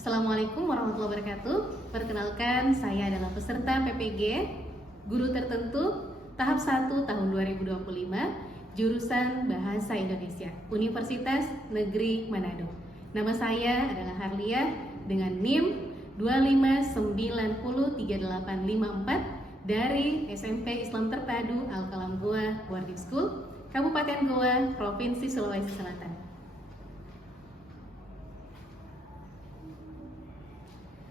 Assalamualaikum warahmatullahi wabarakatuh. Perkenalkan, saya adalah peserta PPG Guru Tertentu tahap 1 tahun 2025, jurusan Bahasa Indonesia, Universitas Negeri Manado. Nama saya adalah Harliah dengan NIM 2590384 dari SMP Islam Terpadu Al-Kalam Goa Boarding School, Kabupaten Goa, Provinsi Sulawesi Selatan.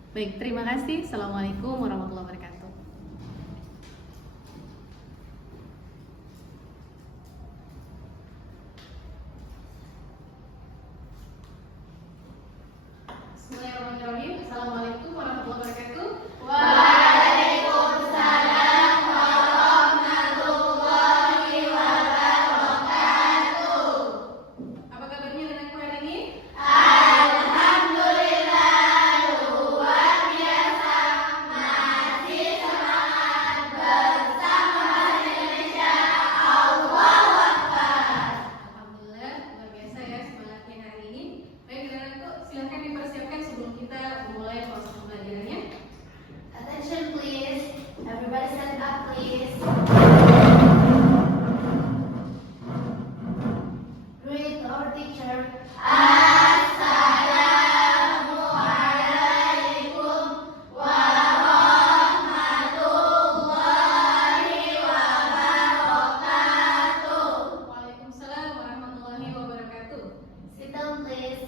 Baik, terima kasih. Assalamualaikum warahmatullahi wabarakatuh. Bismillahirrahmanirrahim. Assalamualaikum warahmatullahi wabarakatuh. Waalaikumsalam warahmatullahi wabarakatuh. Apa kabarnya denganku hari ini? Alhamdulillah luar biasa, masih semangat bersama Bahasa Indonesia. Allahu Akbar. Alhamdulillah luar biasa ya semangatnya hari ini. Baik, anak-anakku, silahkan dipersiapkan sebelum kita memulai proses pembelajarannya. Attention please. Everybody stand up please. Read our teacher. Assalamualaikum warahmatullahi wabarakatuh. Waalaikumsalam warahmatullahi wabarakatuh. Sit down please.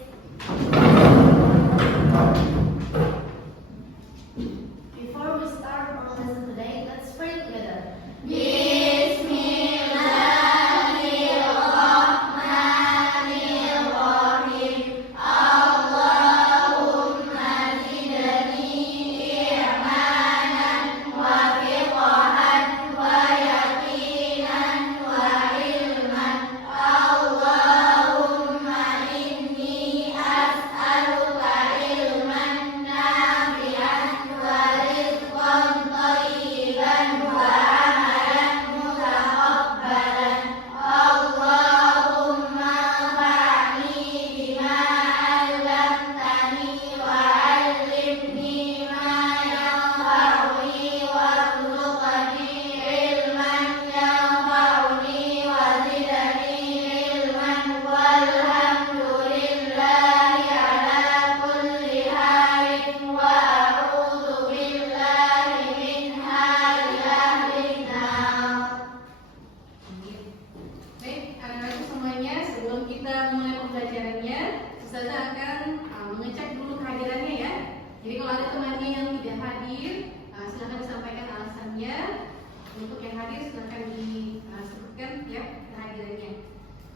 Before we start our lesson today, let's pray together. Bismillahirrahmanirrahim. Allahumma zidni i'manan wa fiqhan wa yaqinan wa ilman. Allahumma inni as'aluka ilman nafi'an wa rizqan thayyiban wa amalan mutaqabbalan. Allahumma anfa'ni bima 'allamtani wa 'allimni ma yanfa'uni warzuqni ilman yanfa'uni wa zidni ilman. Walhamdulillahi ala kulli halin wa a'udzu billahi min hali ahlin nar. Baik, anak-anakku semuanya, sebelum kita mulai pembelajarannya, Ustazah akan mengecek dulu kehadirannya ya. Jadi kalau ada temannya yang tidak hadir, silahkan disampaikan alasannya. Untuk yang hadir silahkan disebutkan ya kehadirannya.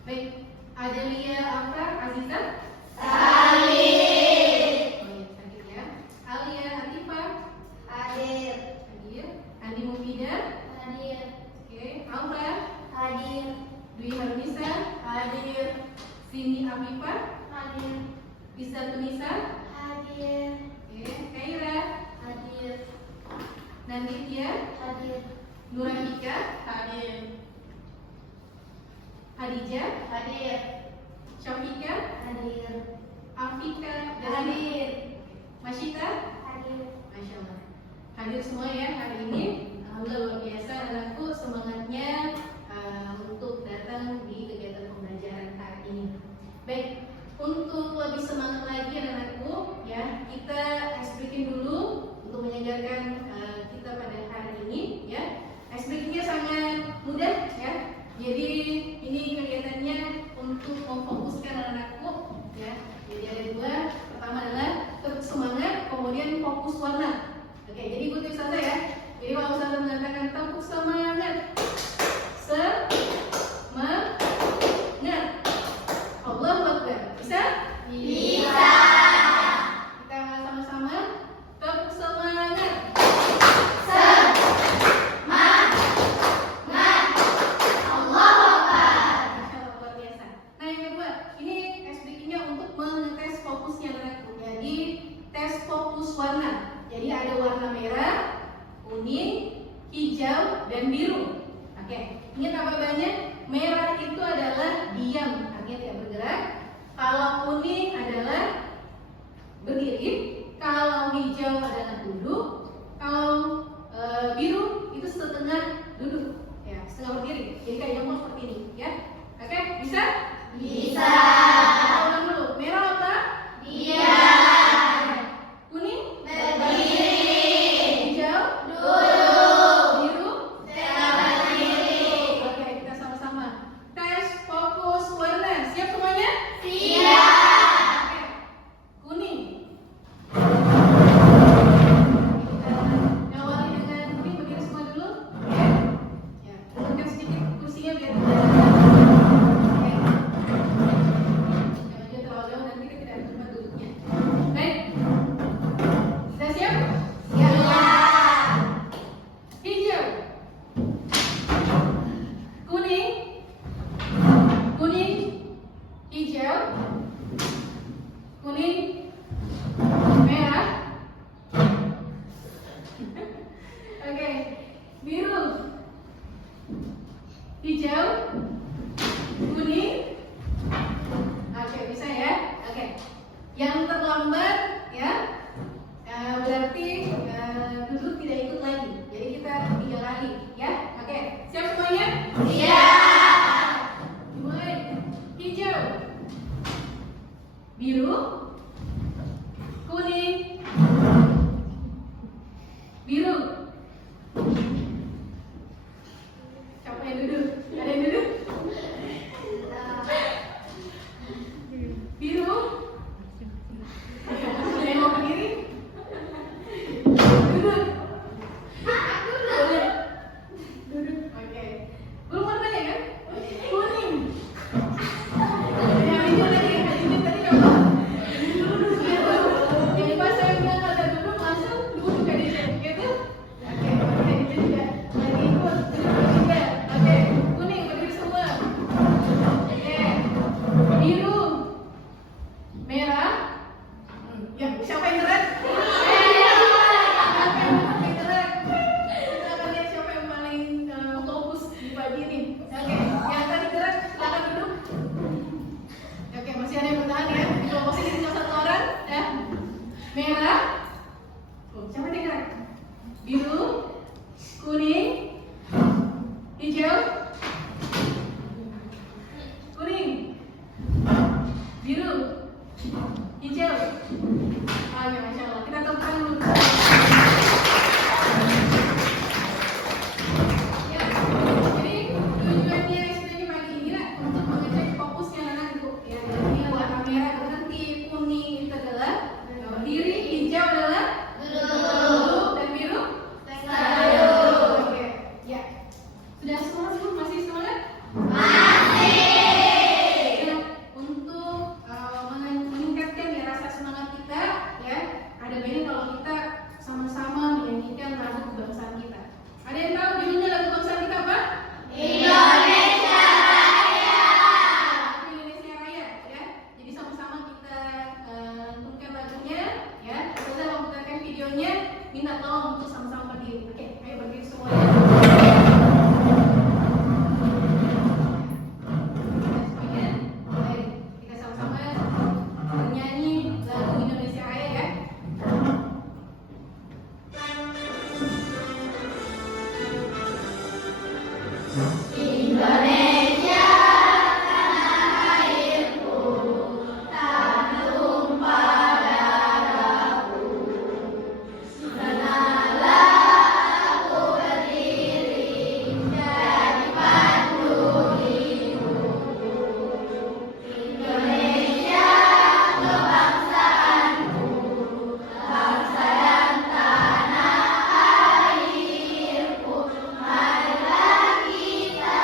Baik, Adelia Afra Aziza. Hadir. Oh iya, hadir ya. Alia Atifah. Hadir. Hadir. Andi Mufida. Hadir. Oke, Aura. Hadir. Dwi Harunisa. Hadir. Sini Afifah. Hadir. Bisa Tunisa. Hadir. Oke, Kaira. Hadir. Nanditya. Hadir. Nurafika. Hadir. Hadijah. Hadir. Syafika. Hadir. Afika. Dan Hadir. Masyita. Hadir. Masya Allah. Hadir semua ya hari ini. Alhamdulillah luar biasa anakku semangatnya untuk datang di kegiatan pembelajaran hari ini. Baik, untuk lebih semangat lagi anak-anakku ya, kita ice breaking dulu untuk menyegarkan kita pada hari ini ya. Ice breakingnya sangat mudah ya. Jadi ini kegiatannya untuk memfokuskan anak-anakku ya. Jadi ada dua. Pertama adalah tetap semangat, kemudian fokus warna. Oke, jadi ikuti Ustazah ya. Jadi kalau Ustazah mengatakan tepuk semangat, semangat. Allahu Akbar. Bisa? Bisa. Kita sama-sama tepuk semangat. Semangat. Allahu Akbar. Masya Allah, luar biasa. Nah yang kedua, ini tes breakingnya untuk mengetes fokusnya anakku. Jadi tes fokus warna. Jadi ada warna merah, kuning, hijau, dan biru. Oke, ingat apa banyak? Merah itu adalah diam, artinya tidak bergerak. Kalau kuning adalah berdiri, Kalau hijau adalah duduk, kalau biru itu setengah duduk, ya setengah berdiri. Jadi kayak jongkok seperti ini, ya. Oke, bisa? Bisa. Kita ulang dulu. Merah apa? Diam. Kuning? Berdiri. Hijau? Duduk. Biru? Setengah berdiri. Oke, kita sama-sama. Tes, fokus, warna. Siap semuanya? Siap. Oke. Kuning. Kita awali dengan kuning, berdiri semua dulu. Ya, turunkan sedikit kursinya biar kita oke. Jangan dia terlalu jauh, nanti kita tidak tempat duduknya. Baik. Sudah siap? Siap. Hijau. Kuning. Kuning. Hijau. Kuning. Merah. Oke. Biru. Hijau. Kuning. Oke, bisa ya? Oke. Yang terlambat ya. Berarti duduk tidak ikut lagi. Jadi kita 3 kali ya. Oke. Siap semuanya? Siap. Dimulai. Hijau. Biru. Kuning. Biru. Siapa yang duduk? Ada yang duduk? Biru. Ada yang mau berdiri? Duduk. Boleh. Duduk. Oke. Belum warnanya kan? Kuning. Yang hijau tadi, yang hijau tadi apa? Duduk. Jadi pas saya bilang ada duduk langsung duduk kan dia gitu. Oke, oke, kita juga lagi ikut duduk juga. Oke, kuning berdiri semua. Oke, biru, merah. Ya, siapa yang gerak? Siapa yang paling gerak? Kita akan lihat siapa yang paling fokus di pagi ini. Oke, yang tadi gerak silakan duduk. Oke, masih ada yang bertahan ya. Di posisi tinggal 1 orang ya. Merah. Siapa yang gerak? Biru, kuning, hijau, kuning, biru, hijau. Oke, masya Allah. Kita tepuk tangan dulu. Ya, jadi tujuannya istilahnya pagi ini lah untuk mengecek fokusnya anak itu. Ya, jadi warna merah berhenti, kuning itu adalah berdiri, hijau adalah duduk, dan biru Setengah duduk. oke, ya. Sudah semangat belum? Masih semangat? Masih. Ya, untuk meningkatkan ya rasa semangat kita, ya. Ada baiknya kalau kita sama-sama menyanyikan lagu kebangsaan kita. Ada yang tahu judulnya lagu kebangsaan kita apa? Indonesia Raya. Indonesia Raya, ya. Jadi sama-sama kita tentukan lagunya, ya. Kita memutarkan videonya, minta tolong untuk sama-sama berdiri. Oke, ayo berdiri semuanya. Semuanya, baik. Kita sama-sama bernyanyi lagu Indonesia Raya ya. Indonesia tanah airku, tak tumpah darahku. Senalah aku berdiri jadi pandu hidupku. Indonesia kebangsaanku, bangsa dan tanah airku. Marilah kita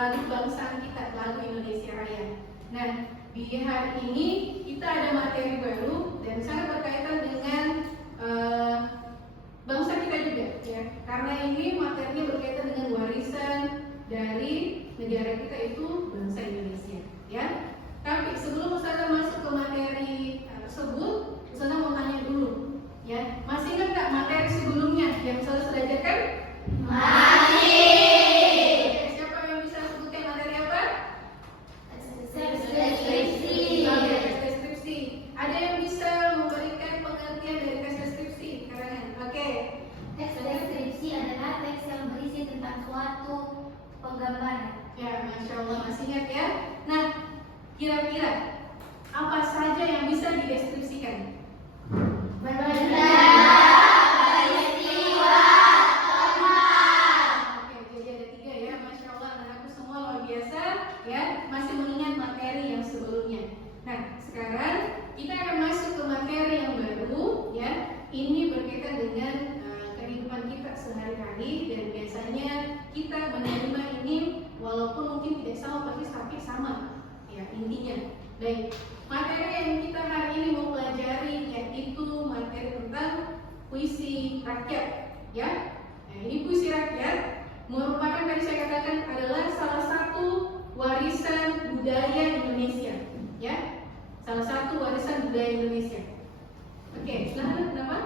lagu kebangsaan kita, lagu Indonesia Raya. Nah, di hari ini kita ada materi baru dan sangat berkaitan dengan bangsa kita juga, ya. Karena ini materinya berkaitan dengan warisan dari negara kita itu bangsa Indonesia, ya. Tapi sebelum Ustazah masuk ke materi tersebut, Ustazah mau tanya dulu, ya. Masih ingat nggak materi sebelumnya yang Ustazah sudah ajarkan? Masih. Siapa yang bisa sebutkan materi apa? Deskripsi. Oke, tes deskripsi. Ada yang bisa memberikan pengertian dari tes deskripsi? Karangan. Oke. Teks deskripsi adalah teks yang berisi tentang suatu penggambaran. Ya, Masya Allah, masih ingat ya? Nah, kira-kira apa saja yang bisa dideskripsikan? Benda, peristiwa, tempat. Oke, jadi ada 3 ya, Masya Allah, anakku semua luar biasa ya, masih mengingat materi yang sebelumnya. Nah, sekarang kita akan masuk ke materi yang baru ya. Ini berkaitan dengan kehidupan kita sehari-hari dan biasanya kita menerima ini walaupun mungkin tidak sama persis tapi sama ya intinya. Baik, materi yang kita hari ini mau pelajari yaitu materi tentang puisi rakyat ya. Nah, ini puisi rakyat merupakan tadi saya katakan adalah salah satu warisan budaya Indonesia ya. Salah satu warisan budaya Indonesia. Oke, silahkan kenapa?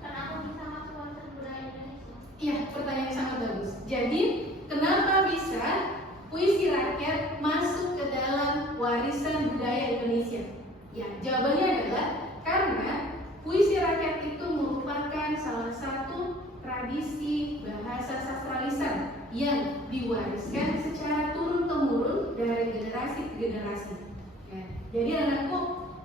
Karena aku bisa masuk warisan budaya Indonesia. Iya, pertanyaan yang sangat bagus. Jadi, kenapa bisa puisi rakyat masuk ke dalam warisan budaya Indonesia? Ya, jawabannya adalah karena puisi rakyat itu merupakan salah satu tradisi bahasa sastra lisan yang diwariskan secara turun-temurun dari generasi ke generasi. Ya, jadi anakku,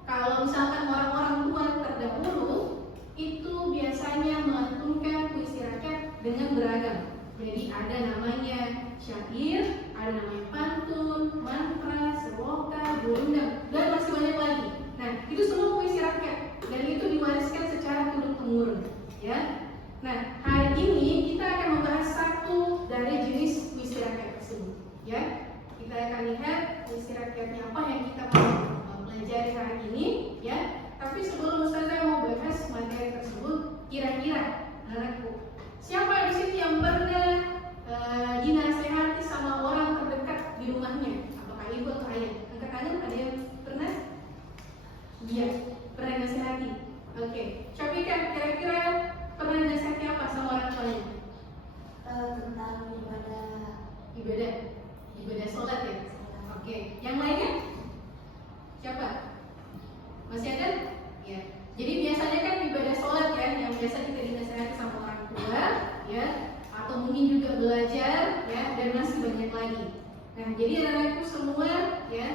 kalau misalkan orang-orang tua terdahulu itu biasanya melantunkan puisi rakyat dengan beragam. Jadi ada namanya syair, ada namanya pantun, mantra, seloka, gurindam, dan masih banyak lagi. Nah, itu semua puisi rakyat dan itu diwariskan secara turun-temurun, ya. Nah, hari ini kita akan membahas satu dari jenis puisi rakyat tersebut, ya. Kita akan lihat puisi rakyatnya apa yang kita mau pelajari hari ini, ya. Tapi sebelum Ustazah mau bahas materi tersebut, kira-kira anakku, siapa di sini yang pernah dinasehati sama orang terdekat di rumahnya? Apakah ibu atau ayah? Angkat tangan, ada yang pernah? Iya, pernah dinasehati. Oke, Syafika, kira-kira pernah dinasehati apa sama orang tuanya? Tentang Ibadah sholat ya? Oke, yang lainnya? Siapa? Masih ada? Ya. Jadi biasanya kan ibadah sholat ya, yang biasa kita dinasehati sama orang tua, ya, atau mungkin juga belajar, ya, dan masih banyak lagi. Nah, jadi anak-anakku semua, ya,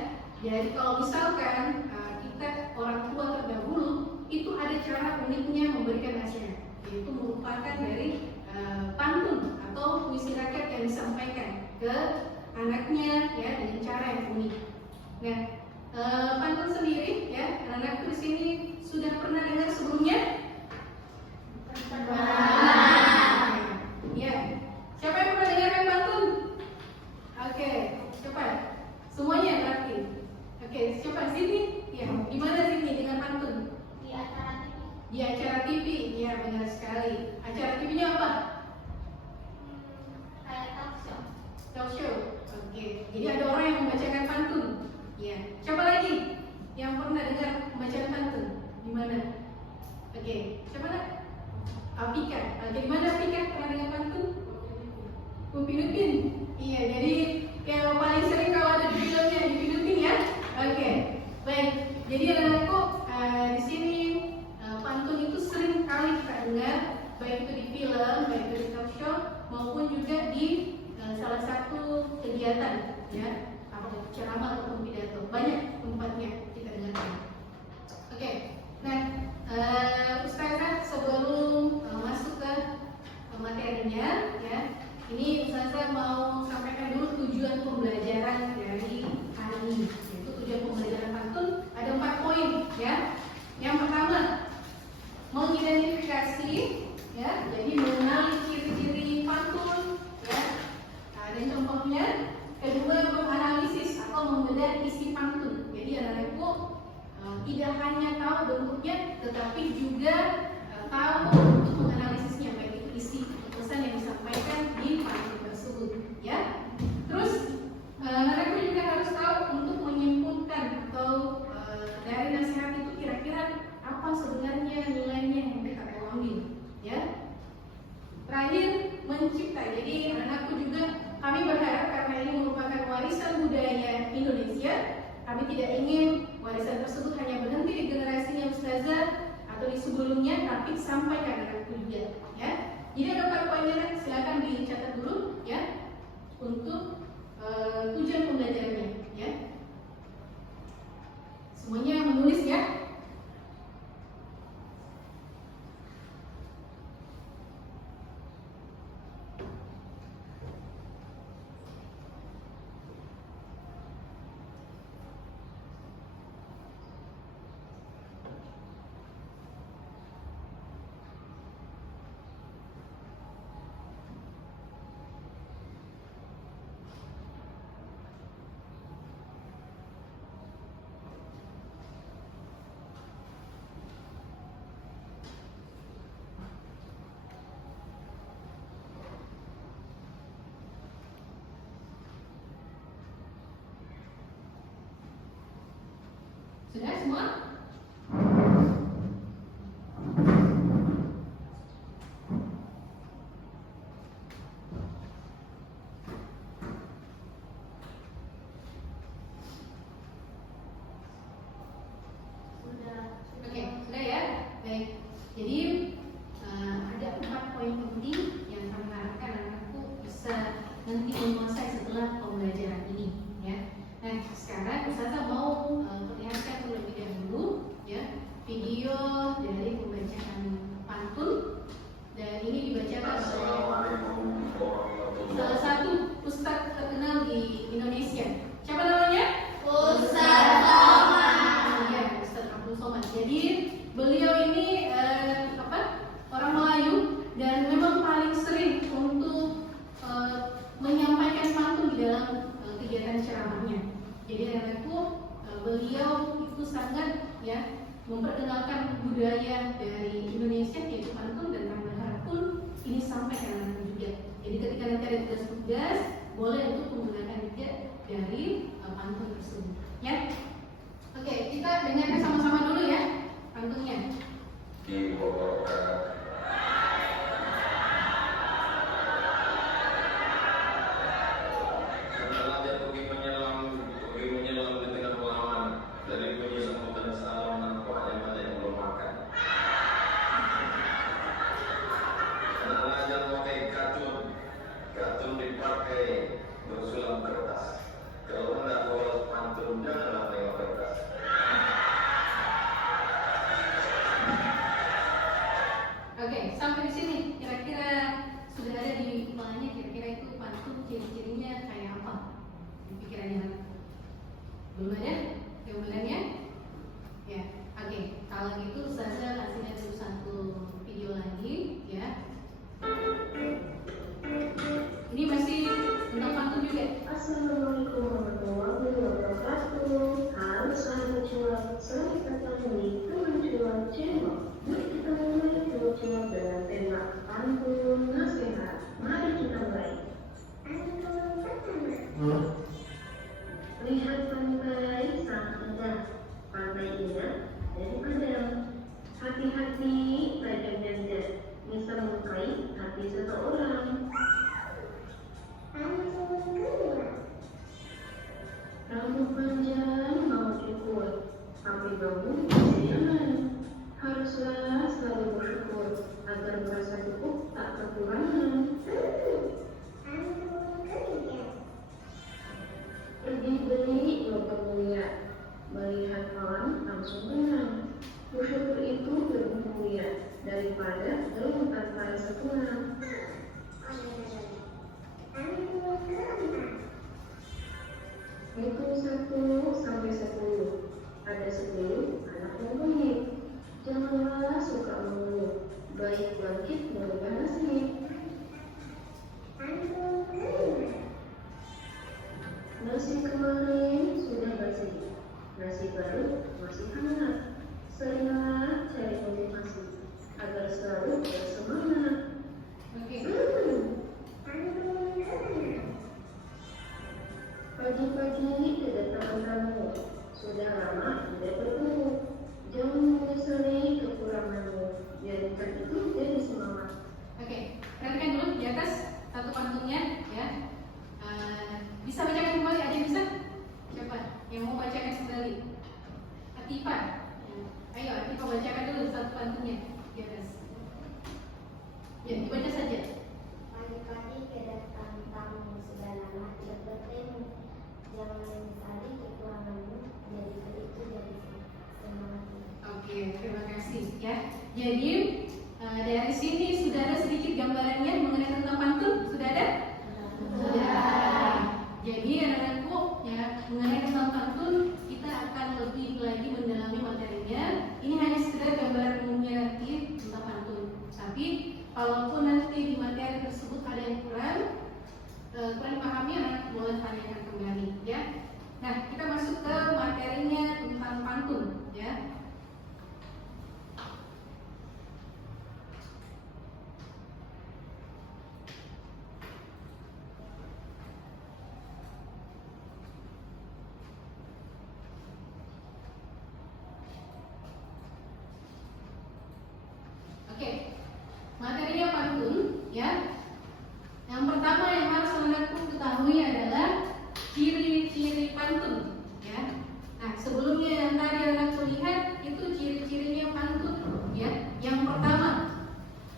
jadi kalau misalkan kita orang tua terdahulu itu ada cara uniknya memberikan nasihat, yaitu merupakan dari pantun atau puisi rakyat yang disampaikan ke anaknya, ya, dengan cara yang unik. Nah, pantun sendiri, ya, anak-anakku di sini sudah pernah dengar sebelumnya? Ya, siapa yang pernah dengarkan pantun? Oke, cepat. Semuanya berarti. Oke, siapa sini? Ya, di mana sini dengan pantun? di acara TV. Di acara TV, ya benar sekali. Acara TV-nya apa? Kayak talk show. Talk show. Oke, jadi ada orang yang membacakan pantun. Ya, siapa lagi yang pernah dengar pembacaan pantun? Di mana? Oke, siapa lagi? Apika. Oke, di mana Apika pernah dengar pantun? Upin Ipin. Iya, jadi yang paling sering kalau ada di filmnya di Upin Ipin ya. Oke, baik. Jadi anakku di sini pantun itu sering kali kita dengar, baik itu di film, baik itu di talk show, maupun juga di salah satu kegiatan, ya, apa ceramah ataupun pidato. Banyak tempatnya kita dengarkan. Oke, nah Ustazah sebelum masuk ke materinya, ya, ini Ustazah mau sampaikan dulu tujuan pembelajaran dari hari ini. Yaitu tujuan pembelajaran pantun ada 4 poin, ya. Yang pertama, mengidentifikasi, ya, jadi mengenali ciri-ciri pantun, ya. Dan contohnya, Kedua, menganalisis atau membedah isi pantun. Jadi anak-anakku tidak hanya tahu bentuknya, tetapi juga tahu untuk menganalisisnya, baik itu isi pesan yang disampaikan di pantun tersebut. Ya. Terus anak-anakku juga harus tahu untuk menyimpulkan atau dari nasihat itu kira-kira apa sebenarnya nilainya yang mereka ambil. Ya. Terakhir, mencipta. Jadi anak-anakku juga kami berharap karena ini merupakan warisan budaya Indonesia, kami tidak ingin warisan tersebut hanya berhenti di generasinya Ustazah atau di sebelumnya, tapi sampai ke anak-anakku juga. Ya. Jadi ada 4 poinnya, silakan dicatat dulu ya untuk tujuan pembelajarannya. Ya. Semuanya menulis ya. Sudah semua? Oke, sudah ya. Baik. Jadi ada 4 poin penting yang kami harapkan anak-anakku bisa nanti menguasai setelah pembelajaran ini. Ya. Nah, sekarang Ustazah mau perlihatkan terlebih dahulu ya video dari pembacaan pantun, dan ini dibacakan oleh salah satu ustadz terkenal di Indonesia. Siapa namanya? Ustadz Somad. Iya, Ustadz Abdul Somad. Jadi beliau ini orang Melayu dan memang paling sering untuk menyampaikan pantun di dalam kegiatan ceramahnya. Jadi anakku, beliau itu sangat ya memperkenalkan budaya dari Indonesia yaitu pantun, dan kami berharap pun ini sampai ke anak-anak juga. Jadi ketika nanti ada tugas-tugas boleh untuk menggunakan juga dari pantun tersebut. Ya, oke, kita dengarkan sama-sama dulu ya pantunnya. Oke, sampai di sini kira-kira sudah ada di kepalanya, kira-kira itu pantun ciri-cirinya kayak apa di pikirannya? Belum ada jawabannya? Ya, oke. Kalau gitu Ustazah kasih lihat dulu satu video lagi ya. Ini masih tentang pantun juga. Assalamualaikum warahmatullahi wabarakatuh. Harus ada cuap, saya ketemu teman-teman channel. Mari kita mulai cuap dengan tema pantun nasihat. Mari kita mulai. Pantun pertama. Lihat pantai sangat indah. Pantai indah dari padang. Hati-hati tajam dan jas. Bisa melukai hati seseorang. Rambut panjang mau cukur, tapi bangun jangan. Haruslah selalu bersyukur agar merasa cukup tak kekurangan. Pergi beli logam mulia, melihat alam langsung tenang. Bersyukur itu lebih mulia daripada daun tanpa rasa kurang. Hitung 1 sampai 10. Ada 10 anak yang baik. Janganlah suka mengeluh. Baik bangkit merubah nasib. Atifa. Ayo Atifa bacakan dulu satu pantunnya di atas. Ya, dibaca saja. Pagi-pagi kedatang tamu sudah lama tidak bertemu. Jangan menyesali kekuranganmu. Jadi itu jadi semangatmu. Oke, terima kasih ya. Jadi dari sini sudah ada sedikit gambarannya mengenai tentang pantun, sudah ada? Sudah. Jadi anak-anakku ya, mengenai tentang pantun kita akan lebih lagi mendalami materinya. Ini hanya sekedar gambaran umumnya nanti tentang pantun. Tapi kalaupun nanti di materi tersebut ada yang kurang dipahami, anak boleh tanyakan kembali ya. Nah, kita masuk ke materinya tentang pantun ya. Oke, materinya pantun ya. Yang pertama yang harus anakku ketahui adalah ciri-ciri pantun ya. Nah, sebelumnya yang tadi anakku lihat itu ciri-cirinya pantun ya. Yang pertama,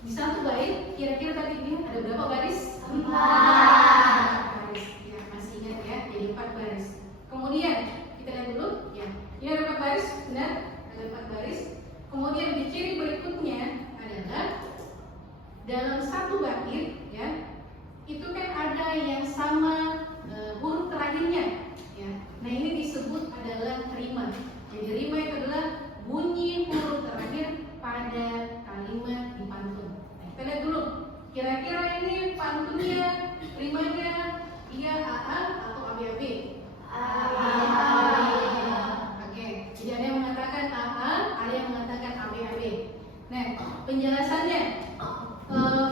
di satu bait kira-kira tadi ini ada berapa baris? 4 baris. Ya, masih ingat ya, jadi 4 baris. Kemudian kita lihat dulu ya. Ini ada 4 baris, benar? Ada 4 baris. Kemudian di ciri berikutnya adalah dalam satu bait ya, itu kan ada yang sama huruf terakhirnya ya. Nah, ini disebut adalah rima. Jadi rima itu adalah bunyi huruf terakhir pada kalimat di pantun. Nah, kita lihat dulu kira-kira ini pantunnya rimanya iya AA atau ABAB? Oke, jadi ada yang mengatakan AA, ada yang mengatakan ABAB. Nah, penjelasannya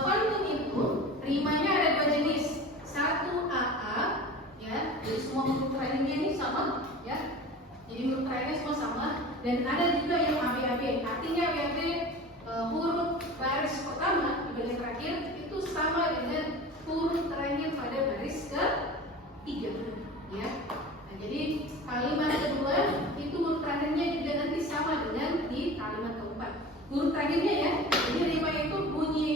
pantun itu rimanya ada 2 jenis. Satu AA ya, jadi semua huruf terakhirnya ini sama ya. Jadi huruf terakhirnya semua sama. Dan ada juga yang ABAB. Artinya ABAB huruf baris pertama di bagian terakhir itu sama dengan huruf terakhir pada baris ke-3 ya. Nah, jadi kalimat kedua itu huruf terakhirnya juga nanti sama dengan di kalimat keempat. Huruf terakhirnya ya. Jadi rima itu bunyi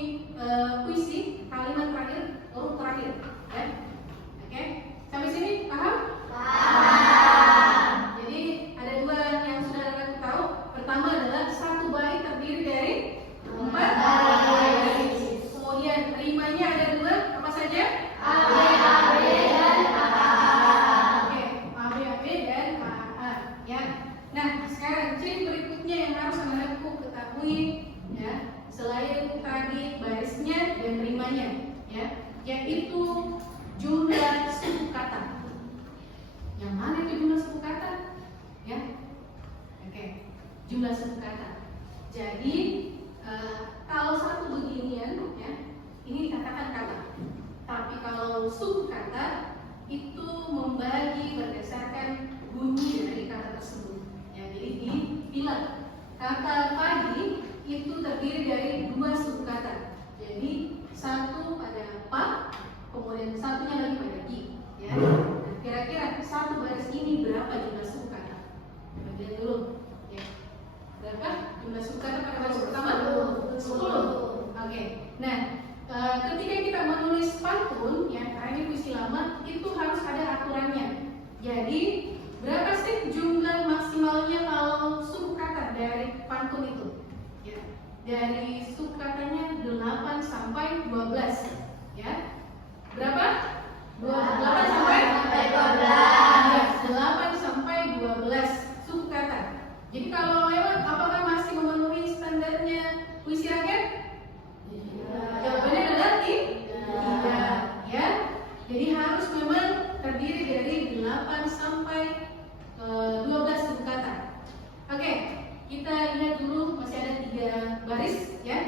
puisi, kalimat terakhir, huruf terakhir ya. Oke, sampai sini paham? Paham. Jadi ada 2 yang sudah kita tahu. Pertama adalah satu bait terdiri dari 4 baris. Kemudian rimanya ada 2, apa saja? ABAB dan AA. Oke, ABAB dan AA ya. Nah, sekarang ciri berikutnya yang harus anakku ketahui ya, selain tadi barisnya dan rimanya ya, yaitu jumlah suku kata. Yang mana itu jumlah suku kata? Ya. Oke, jumlah suku kata. Jadi kalau satu beginian ya, ini dikatakan kata. Tapi kalau suku kata itu membagi berdasarkan bunyi dari kata tersebut. Ya, jadi dibilang kata pagi itu terdiri dari 2 suku kata. Jadi satu pada pa, kemudian satunya lagi pada ki. Ya. Nah, kira-kira satu baris ini berapa jumlah suku kata? Lihat dulu. Ya. Berapa jumlah suku kata pada baris pertama? 10. Oke. Nah, ketika kita menulis pantun, ya, karena ini puisi lama, itu harus ada aturannya. Jadi berapa sih jumlah maksimalnya kalau suku kata dari pantun itu? Ya. Dari suku katanya 8 sampai 12 ya. Berapa? 8 sampai 12. 8 sampai 12 suku kata. Jadi kalau lewat apakah masih memenuhi standarnya puisi rakyat? Jawabannya adalah tidak ya. Jadi harus memang terdiri dari 8 sampai 12 suku kata. Oke, kita lihat dulu masih ada 3 baris ya.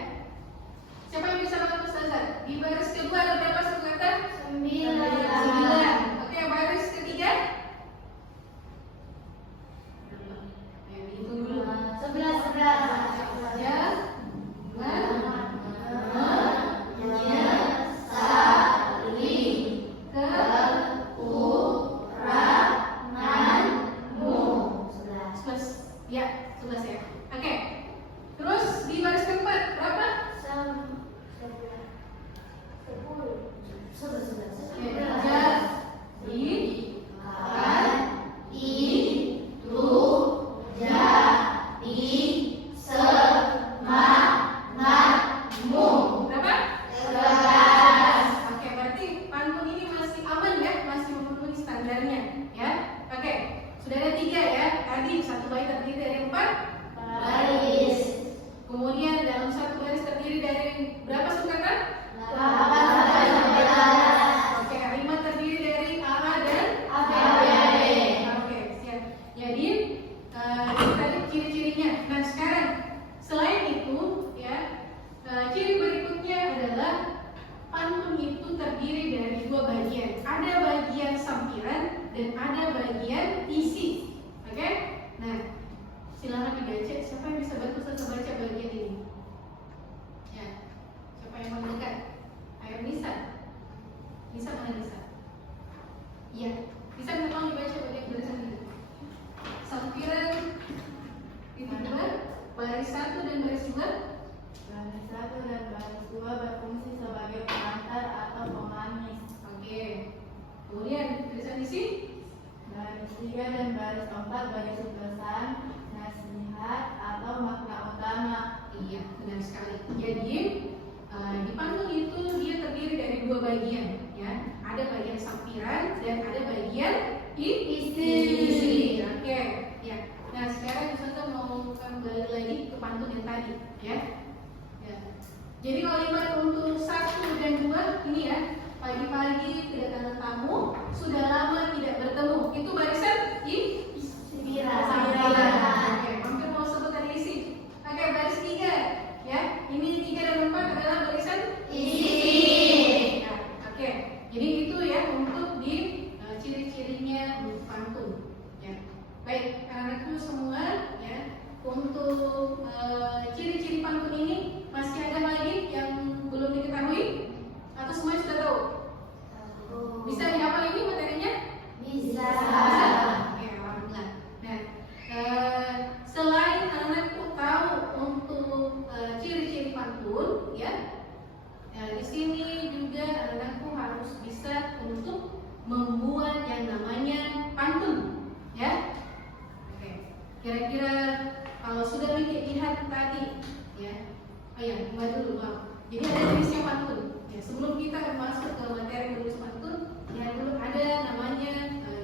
Siapa yang bisa bantu Ustazah? Di baris kedua ada berapa suku kata? 9. Oke, baris ketiga? Ayo dihitung dulu. 11. Ya. Ya, pelajarannya, ya. Oke, sudah ada 3 ya. Tadi satu baris terdiri dari 4 baris. Kemudian dalam satu baris terdiri dari berapa sukatan? 8 sampai 11. Oke, kalimat terdiri dari AA dan ABB. Oke, siap. Jadi itu tadi ciri-cirinya. Nah sekarang selain itu ya, ciri berikutnya adalah pantun itu terdiri dari 2 bagian. Ada bagian sampiran dan ada bagian isi. Oke? Nah, silakan dibaca. Siapa yang bisa bantu saya baca bagian ini? Ya. Siapa yang mau mendekat? Ayo Nisa. Nisa mana Nisa? Iya. Bisa tolong dibaca bagian tulisan itu. Sampiran itu baris 1 dan baris 2. Baris 1 dan baris 2 berfungsi sebagai pengantar atau pemanis. Oke. Kemudian tulisan isi. Baris 3 dan baris 4 berisi pesan, nasihat atau makna utama. Iya, benar sekali. Jadi di pantun itu dia terdiri dari 2 bagian, ya. Ada bagian sampiran dan ada bagian isi. Oke, ya. Nah sekarang kita mau kembali lagi ke pantun yang tadi, ya. Ya. Jadi kalimat untuk 1 dan 2 ini ya. Pagi-pagi kedatangan tamu, sudah lama tidak bertemu. Itu barisan Sampiran. Oke, hampir mau sebut tadi isi. Oke, baris 3 ya. Ini 3 dan 4 adalah barisan Isi. ya. Oke. Jadi itu ya untuk di ciri-cirinya pantun ya. Baik, anak-anakku semua ya. Untuk ciri-ciri pantun ini masih ada lagi yang belum diketahui atau semuanya sudah tahu? Bisa dihafal ini materinya? Bisa. Oke, alhamdulillah. Nah, selain anak-anakku tahu untuk ciri-ciri pantun, ya, di sini juga anak-anakku harus bisa untuk membuat yang namanya pantun, ya. Oke, kira-kira kalau sudah lihat tadi, ya, oh ya, buat dulu, maaf. Jadi ada jenisnya pantun. Ya, sebelum kita masuk ke materi menulis pantun, ya dulu ada namanya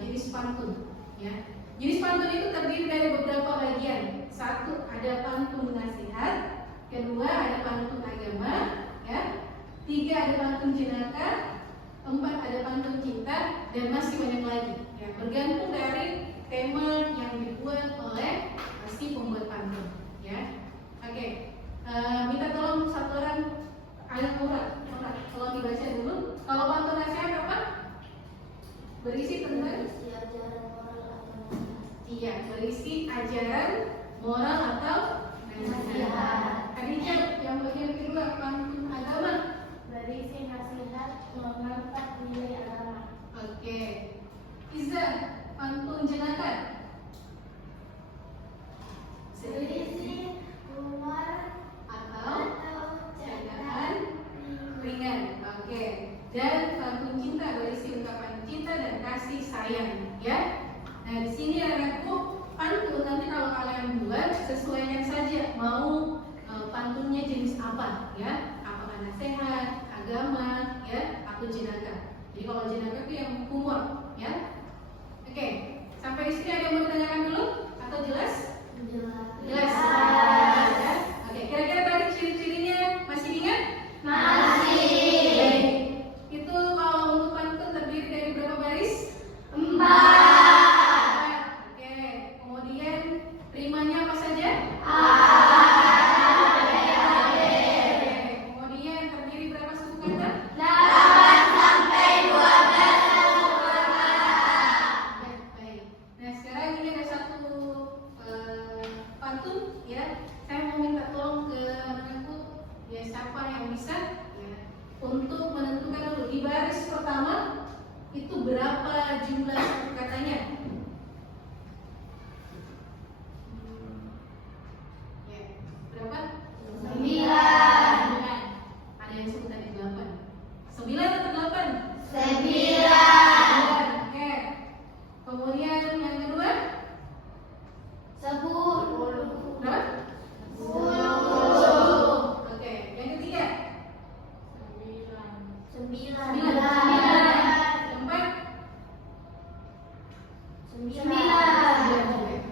jenis pantun. Ya, jenis pantun itu terdiri dari beberapa bagian. 1 ada pantun nasihat, 2 ada pantun agama, ya, 3 ada pantun jenaka, 4 ada pantun cinta, dan masih banyak lagi. Ya, bergantung dari tema yang dibuat oleh si pembuat pantun. Ya, oke. Minta tolong satu orang ayat murah. Kalau dibaca dulu, kalau pantun nasihat apa? Berisi tentang berisi ajaran moral atau nasihat. Khadijah yang bagian kedua pantun agama Berisi nasihat mengangkat nilai agama. Oke. Iza pantun jenaka Berisi humor atau candaan ringan. Oke. Dan pantun cinta berisi ungkapan cinta dan kasih sayang, ya. Nah, di sini anakku pantun nanti kalau kalian buat sesuaikan saja mau pantunnya jenis apa, ya. Apakah nasihat, agama, ya, atau jenaka. Jadi kalau jenaka itu yang humor, ya. Oke. Sampai di sini ada yang mau ditanyakan dulu atau jelas? Jelas. Ya. Oke, kira-kira tadi ciri-cirinya masih ingat? Masih. Itu kalau untuk pantun terdiri dari berapa baris? 4. Oke, kemudian rimanya apa saja? Oke, kemudian terdiri berapa suku kata? 8 sampai 12 suku kata. Ya, baik. Nah sekarang ini ada satu pantun, ya. Saya mau minta tolong ke anakku, ya siapa yang bisa, ya, untuk menentukan dulu di baris pertama itu berapa jumlah suku katanya? Ya, berapa? 9. Ada yang sebut tadi 8. 9 atau 8? 9. Oke. Kemudian yang kedua? 10. Berapa? 10. Oke. Yang ketiga? 9. Yang keempat? 9.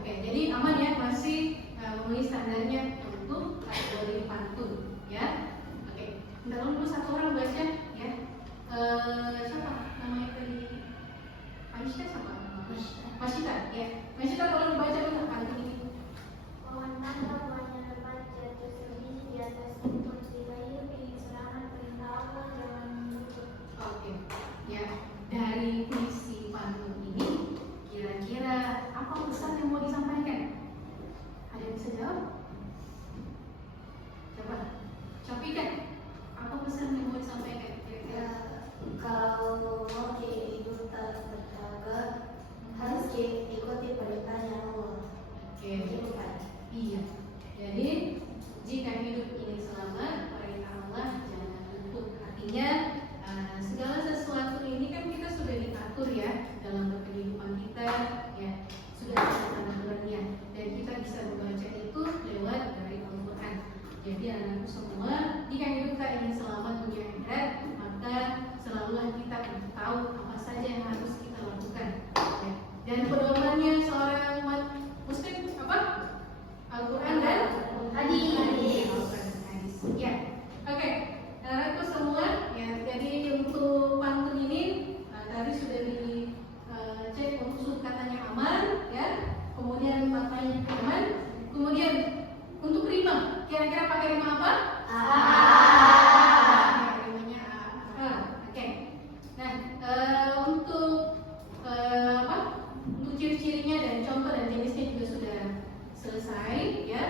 Oke, jadi aman ya, masih memenuhi standarnya untuk kategori pantun ya. Oke, bentar dulu satu orang baca ya. Siapa namanya tadi? Aisyah sama Masita ya. Masita tolong baca bentar pantun ini. Pohon mangga buahnya lebat jatuh sebiji di atas rumput si bayi ingin serangan perintah Allah jangan menutup. Oke, ya dari puisi pantun ini kira-kira apa pesan yang mau disampaikan? Ada yang bisa jawab? Coba, Syafiqah, apa pesan yang mau disampaikan kira-kira? Kalau mau hidup tak berjaga harus ikuti perintahnya Allah. Oke, iya. Jadi jika hidup ingin selamat, perintah Allah jangan luput. Artinya segala sesuatu ini kan kita sudah diatur ya dalam kehidupan kita, ya sudah ada aturannya dan kita bisa membaca itu lewat dari Al-Quran. Jadi anakku semua, jika hidup kita ingin selamat dunia akhirat, maka selalulah kita tahu apa saja yang harus kita lakukan. Ya. Dan pedomannya seorang umat Muslim apa? Al-Quran dan hadis. Ya, oke. Anakku semua, ya. Jadi untuk pantun ini tadi sudah dicek untuk katanya aman, ya. Kemudian maknanya aman. Kemudian untuk rima, kira-kira pakai rima apa? Rimanya A. Oke. Nah, untuk apa? Untuk ciri-cirinya dan contoh dan jenisnya juga sudah selesai, ya.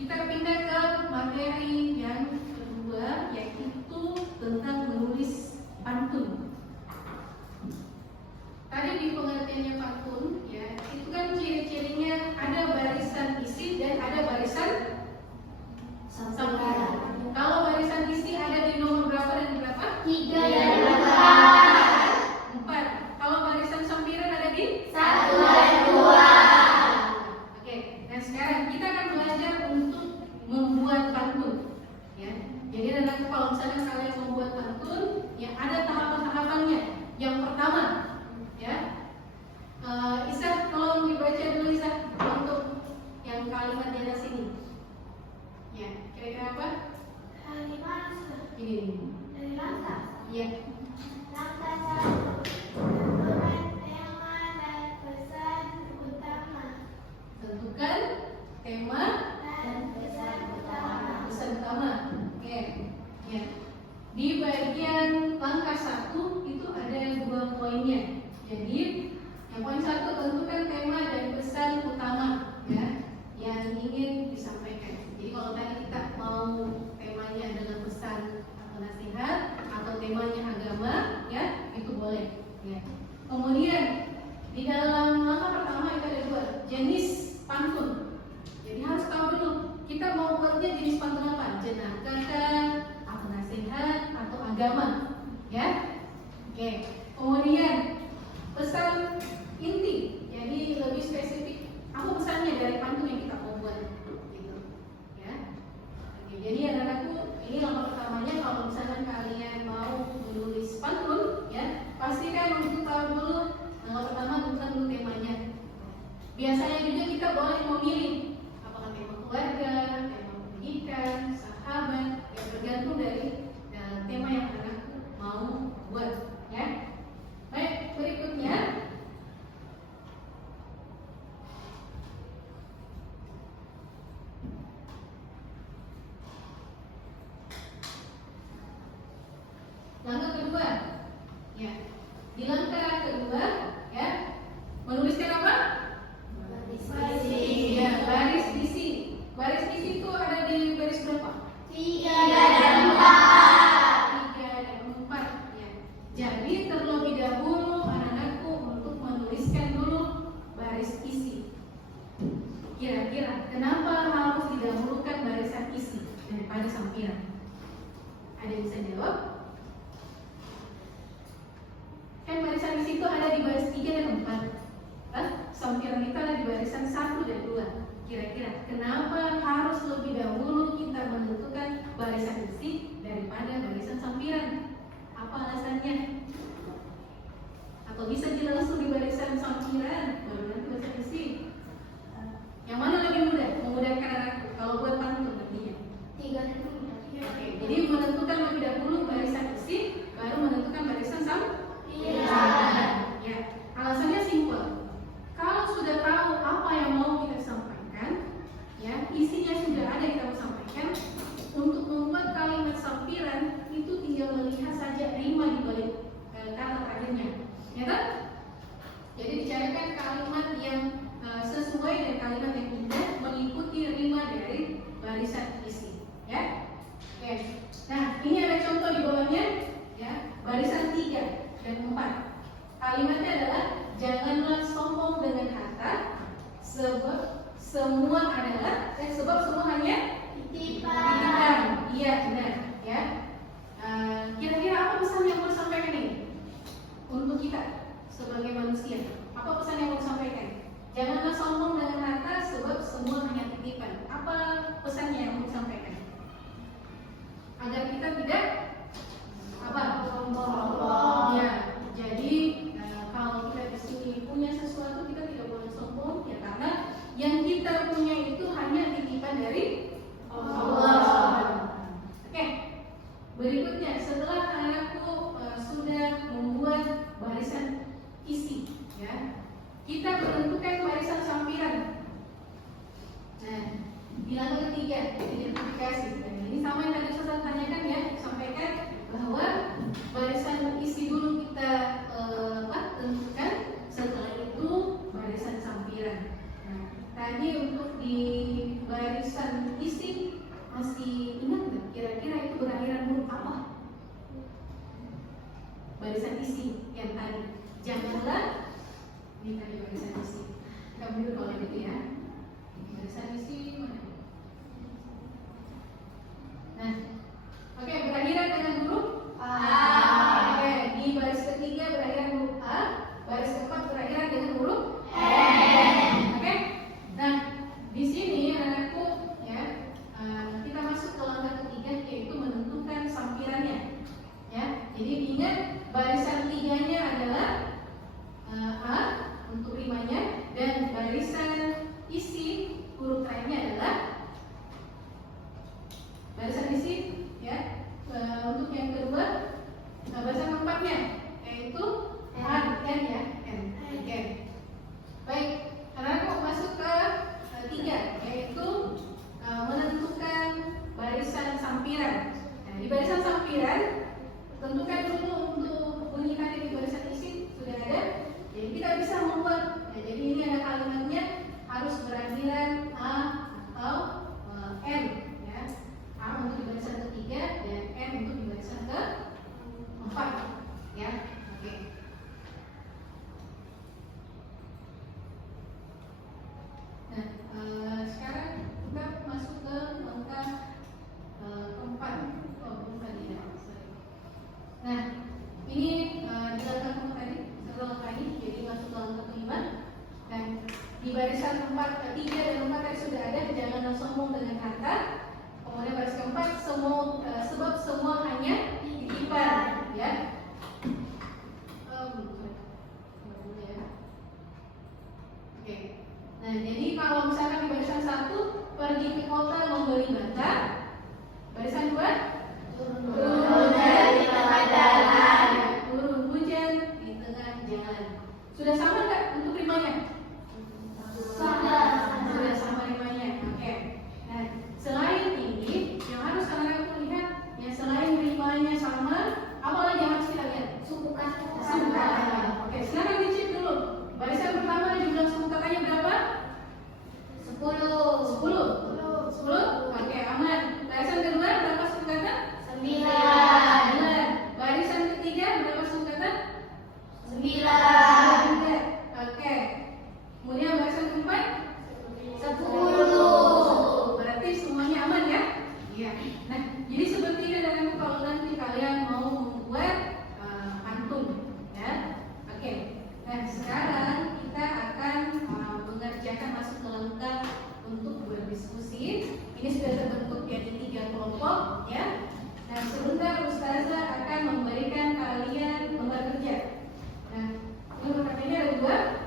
Kita pindah ke materi yang kedua, yaitu tentang menulis pantun. Tadi di pengertiannya pantun, ya, itu kan ciri-cirinya ada barisan isi dan ada barisan sampiran. Kalau barisan isi ada di nomor berapa dan berapa? 3 dan 4. Kalau barisan sampiran ada di 1 dan 2. Oke, dan sekarang kita akan belajar untuk membuat pantun. Ya, jadi nanti kalau misalnya kalian membuat pantun, ya ada tahapan-tahapannya. Yang pertama, ya, Isa, tolong dibaca dulu Isa untuk yang kalimat di atas ini. Ya, kira-kira apa? Dari mana? Ini. Dari langkah. Ya. Langkah 1. Tentukan tema dan pesan utama. Tentukan tema Dan pesan utama. pesan utama. Oke. Ya. Di bagian langkah 1 itu ada 2 poinnya. Jadi yang poin 1 tentukan tema dan pesan utama, ya, yang ingin disampaikan. Jadi kalau tadi kita mau temanya adalah pesan atau nasihat atau temanya agama, ya itu boleh. Ya. Kemudian di dalam langkah pertama itu ada 2 jenis pantun. Jadi harus tahu dulu kita mau buatnya jenis pantun apa, jenaka atau nasihat atau agama, ya. Oke. Kemudian pesan inti, jadi lebih spesifik. Apa pesannya dari pantun yang kita mau buat, gitu, ya. Oke, jadi anak-anakku, ini langkah pertamanya kalau misalnya kalian mau menulis pantun, ya, pastikan untuk tahu dulu langkah pertama tentukan dulu temanya. Biasanya juga kita boleh memilih apakah tema keluarga, tema pendidikan, sahabat, yang bergantung dari tema yang anak-anakku mau buat, ya. Baik, berikutnya langkah kedua, ya. Di langkah kedua, ya, menuliskan apa? Ya, baris isi. Baris isi itu ada di baris berapa? 3 dan 4. 3 dan 4, ya. Jadi terlebih dahulu anak-anakku untuk menuliskan dulu baris isi. Kira-kira kenapa harus didahulukan barisan isi daripada sampiran? Ada yang bisa jawab? Kan barisan isi itu ada di baris 3 dan 4. Sampiran itu ada di barisan 1 dan 2. Kira-kira kenapa harus lebih dahulu kita menentukan barisan isi daripada barisan sampiran? Apa alasannya? Atau bisa langsung di barisan sampiran baru semua hanya titipan. Iya, benar ya. Kira-kira apa pesan yang mau disampaikan ini untuk kita sebagai manusia? Apa pesan yang mau disampaikan? Janganlah sombong dengan harta, sebab semua hanya titipan. Apa pesannya yang mau disampaikan? Agar kita tidak apa? Sombong. Ya, jadi kalau kita di sini punya sesuatu, kita tidak boleh sombong ya, karena yang kita punya itu hanya titipan dari Allah. Oke. Berikutnya, setelah anakku sudah membuat barisan isi, ya, kita menentukan barisan sampiran. Nah, di langkah ketiga, identifikasi. Dan ini sama yang tadi saya tanyakan ya, sampaikan bahwa barisan isi dulu kita tentukan, setelah itu barisan sampiran. Nah, tadi untuk di barisan isi masih ingat nggak? Kira-kira itu berakhiran huruf apa? Barisan isi yang tadi. Janganlah ini tadi barisan isi. Kita dulu kalau gitu ya. Barisan isi mana? Nah, oke, berakhiran dengan huruf A. Oke, di baris ketiga berakhiran huruf A, baris keempat berakhiran dengan huruf N. Oke. Nah, di sini anakku ya, kita masuk ke langkah ketiga, yaitu menentukan sampirannya. Ya, jadi ingat barisan tiganya adalah A untuk rimanya, dan barisan isi huruf lainnya adalah barisan isi ya. Untuk yang kedua, barisan keempatnya yaitu N ya, N. Oke. Baik, anakku masuk ke tiga, yaitu menentukan barisan sampiran. Nah, di barisan sampiran tentukan dulu untuk bunyi tadi di barisan isi sudah ada. Jadi kita bisa membuat. Ya, jadi ini ada kalimatnya harus berakhiran A atau N. Ya, A untuk di barisan ketiga dan N untuk di barisan keempat. Ya, oke. Nah, sekarang kita masuk ke langkah keempat. Oh, belum tadi ya. Sorry. Nah, ini di langkah keempat tadi, satu langkah ini, jadi masuk ke langkah kelima. Dan di barisan ketiga dan empat tadi sudah ada, janganlah sombong dengan harta. Kemudian baris keempat, sebab semua hanya titipan, ya. Oke. Nah, jadi kalau misalkan di barisan satu pergi ke kota membeli bata, barisan dua turun dari tengah jalan, turun hujan di tengah jalan. Sudah sama nggak untuk rimanya? Sudah sama rimanya. Oke. Nah, selain ini yang harus anak-anak lihat, ya, selain rimanya sama, apa lagi yang harus kita lihat? Suku kata. Oke, silakan dicek dulu. Barisan pertama jumlah suku katanya berapa? 10. Oke, aman. Barisan kedua berapa suku kata? 9. Barisan ketiga berapa suku kata? 9. Oke. Kemudian barisan keempat 10. Berarti semuanya aman ya? Iya. Nah, jadi seperti ini dan kalau nanti kalian mau membuat pantun, ya. Oke. Nah, sekarang kita akan mengerjakan masuk ke langkah untuk berdiskusi. Ini sudah terbentuk jadi 3 kelompok, ya. Nah, sebentar Ustazah akan memberikan kalian lembar kerja. Nah, lembar kerjanya ada 2.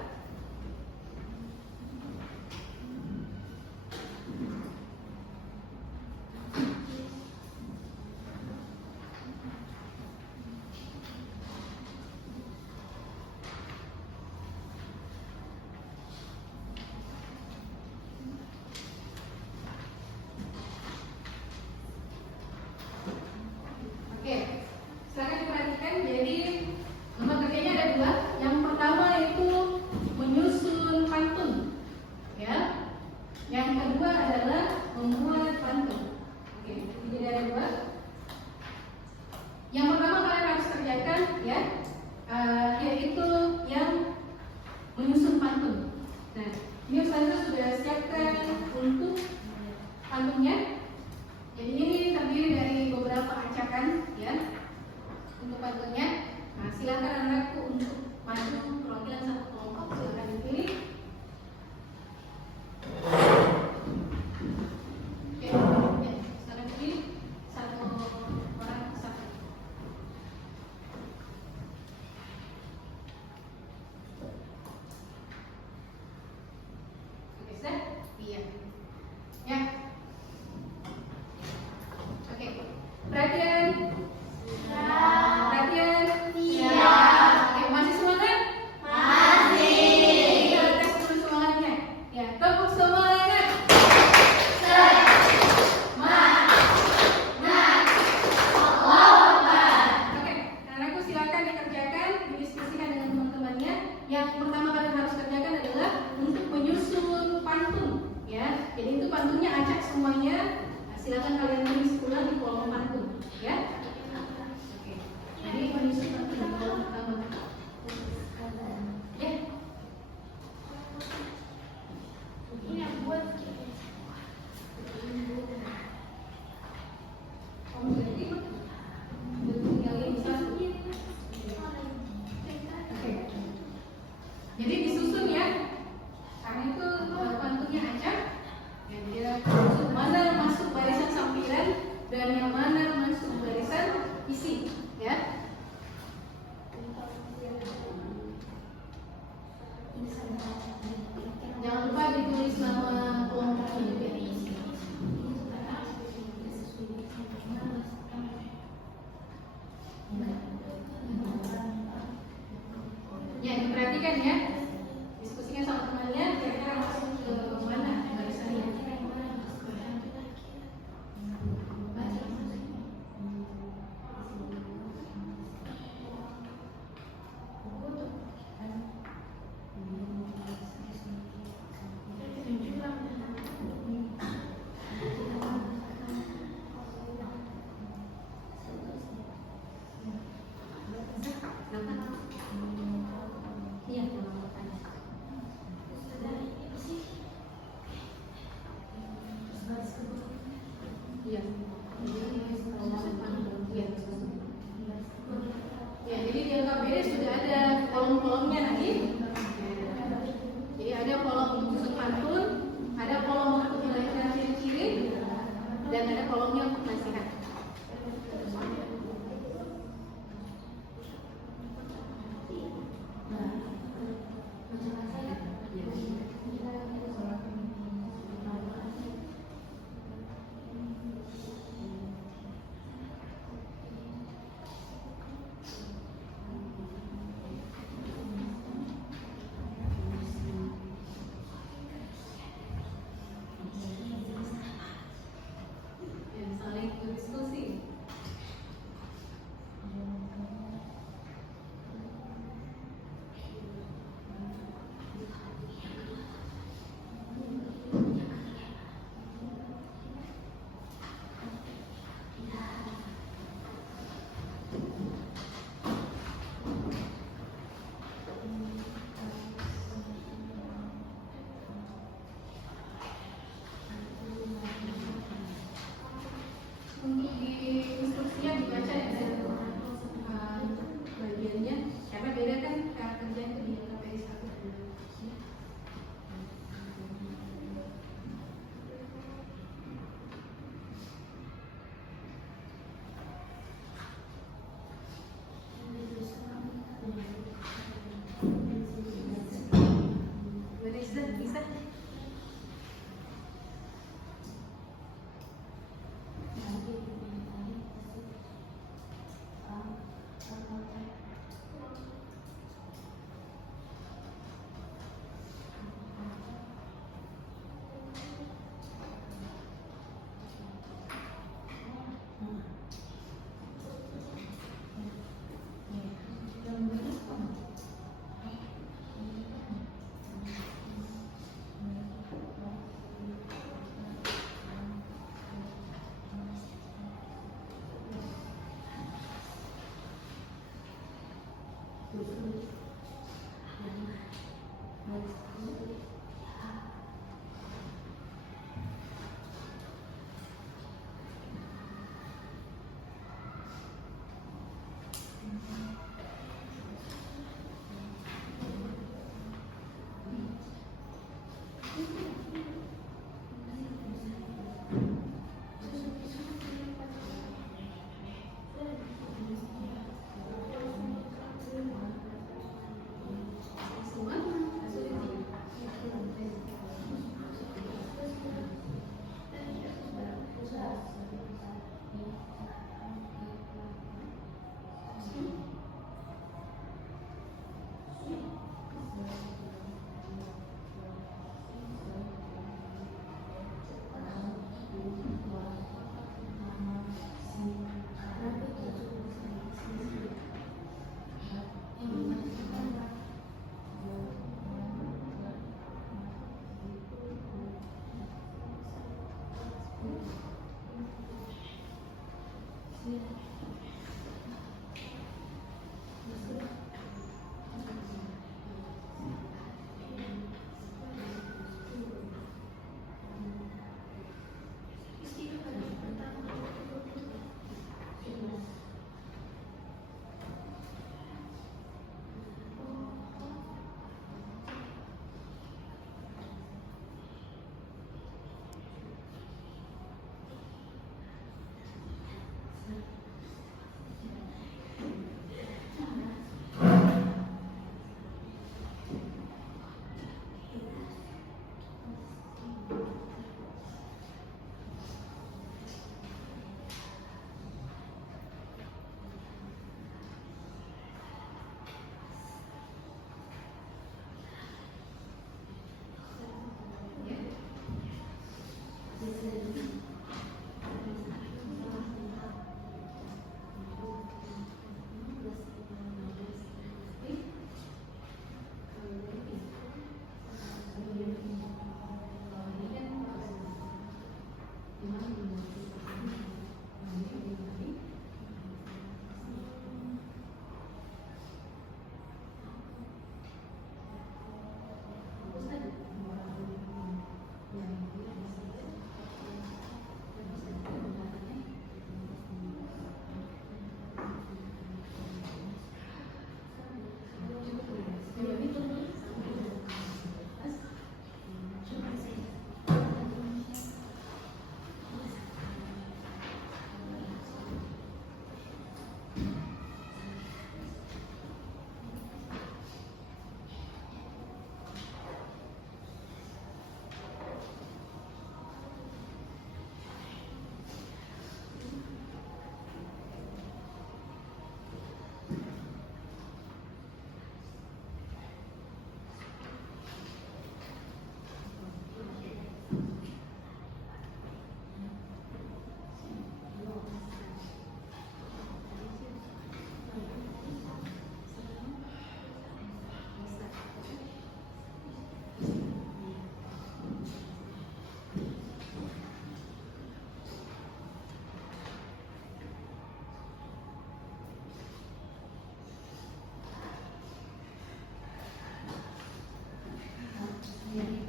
Oke. pantunnya. Jadi ini terdiri dari beberapa acakan ya untuk pantunnya. Nah, silakan anakku untuk maju perwakilan satu kelompok, silakan dipilih. Oke, ya, silakan dipilih satu orang satu. Oke, sudah? Iya. Ya. Oke. Perhatian. Perhatian. Oke, masih semangat? Kita tes dulu semangatnya. Ya, tepuk semangat. Oke, anakku silakan dikerjakan, didiskusikan dengan teman-temannya. Yang pertama kalian harus kerjakan adalah untuk menyusun pantun, ya. Jadi itu pantunnya acak semuanya. Nah, silakan kalian tulis ulang di kolom pantun, ya. Oke. Jadi menyusun pantun di kolom pertama. Ya. Ini yang buat Kamu sudah ikut? Tinggal ini satu. Oke. Jadi disusun ya. Karena itu pantunnya acak. Ya, dia disusun mana masuk barisan sampiran dan yang mana masuk barisan isi, ya. Jangan lupa ditulis nama kelompoknya juga. Ya, diperhatikan ya. Diskusikan sama temannya kira-kira masuk ke mana barisannya. Iya, Iya. Ya, jadi di LKPD sudah ada kolom-kolomnya nanti. Jadi ada kolom untuk susun pantun, ada kolom untuk menjelaskan ciri-ciri, dan ada kolomnya untuk nasihat.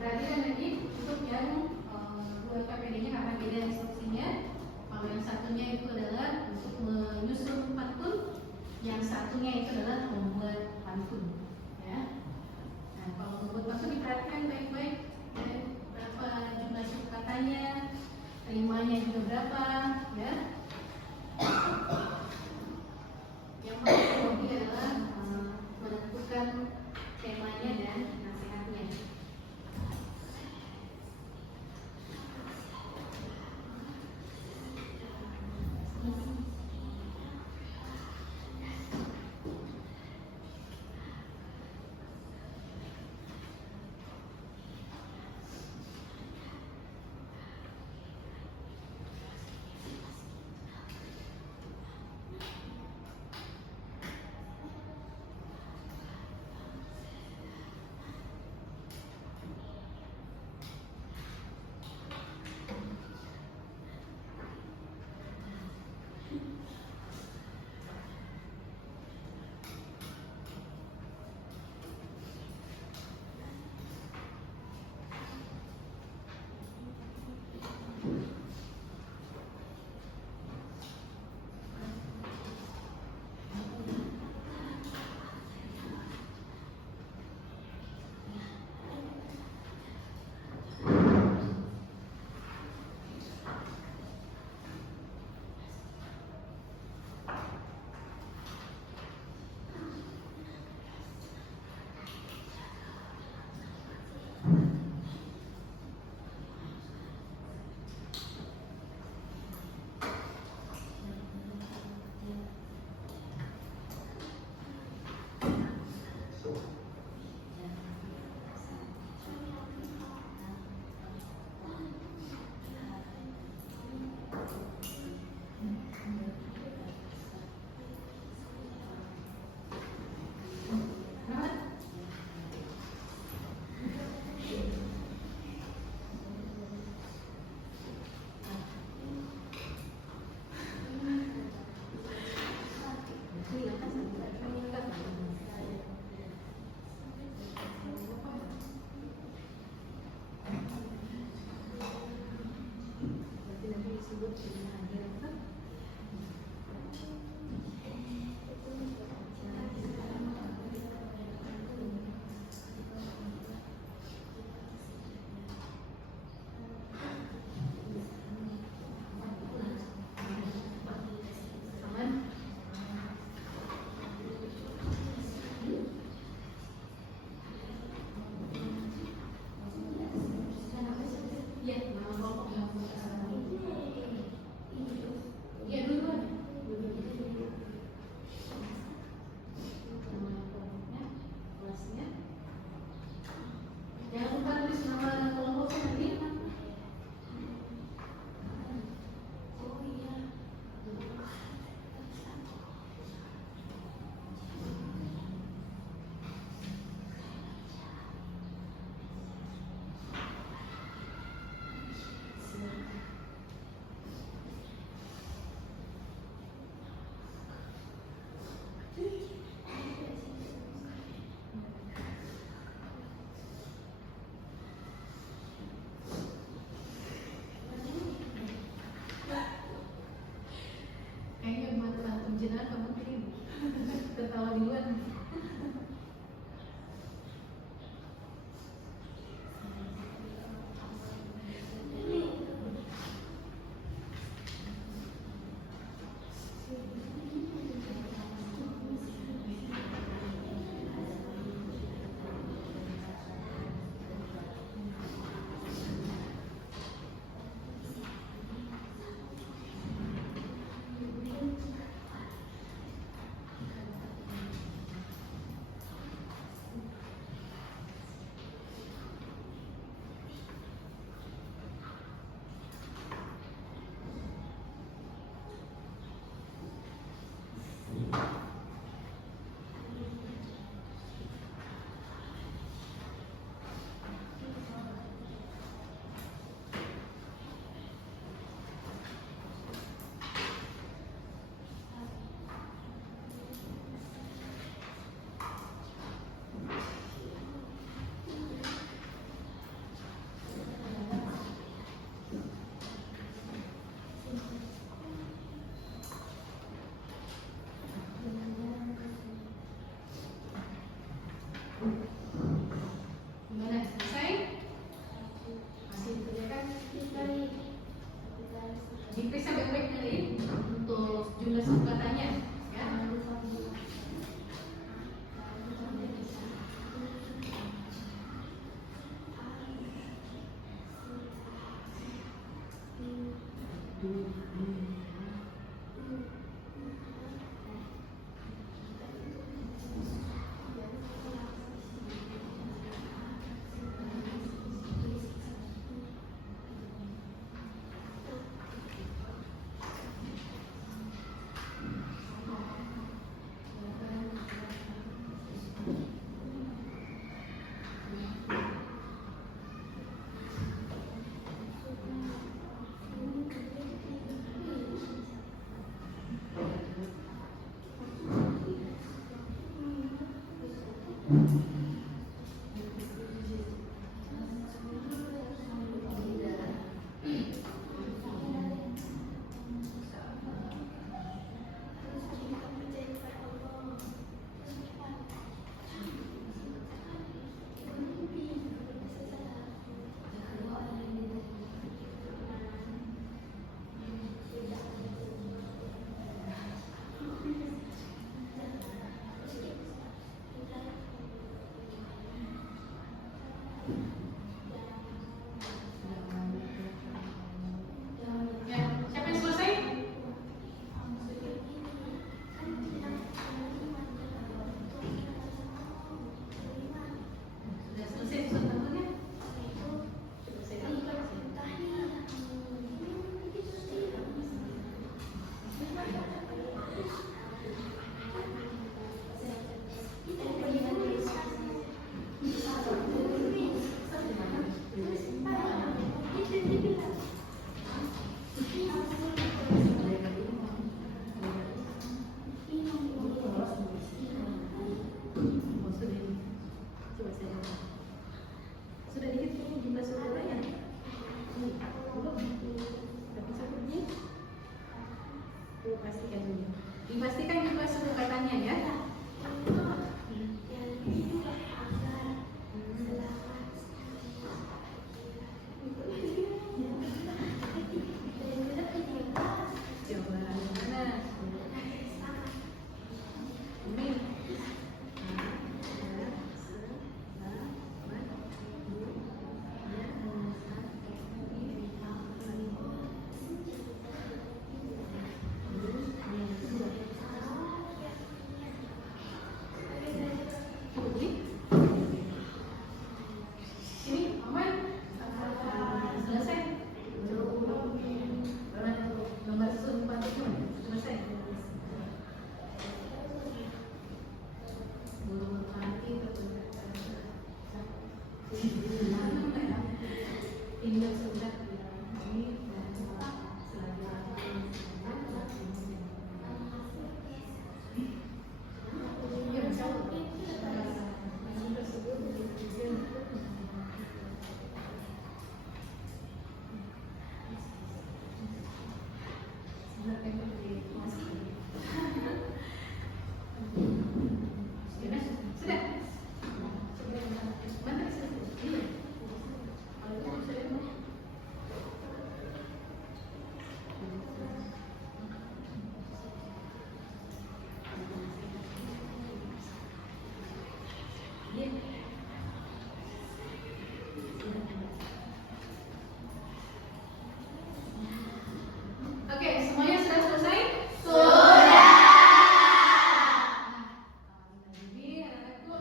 Tadi kan tadi untuk yang dua KPD-nya karena beda instruksinya. Kalau yang satunya itu adalah untuk menyusun pantun, yang satunya itu adalah membuat pantun. Ya. Nah, kalau membuat pantun diperhatikan baik-baik, ya, berapa jumlah suku katanya, rimanya juga berapa, ya. Yang paling penting adalah menentukan temanya dan nasihatnya. sudah hadir. Aman. Ya, nama kelompok yang ya duluan. Nama kelompoknya, kelasnya. Jangan lupa tulis nama kelompoknya nanti. Oh iya. Kayaknya buat antum jenaka mungkin ketawa di luar. Gimana? Selesai? Masih dikerjakan? Diperiksa baik-baik nanti untuk jumlah singkatannya, ya. Tinggal sudah ini dan Oke, semuanya sudah selesai? Jadi anak-anakku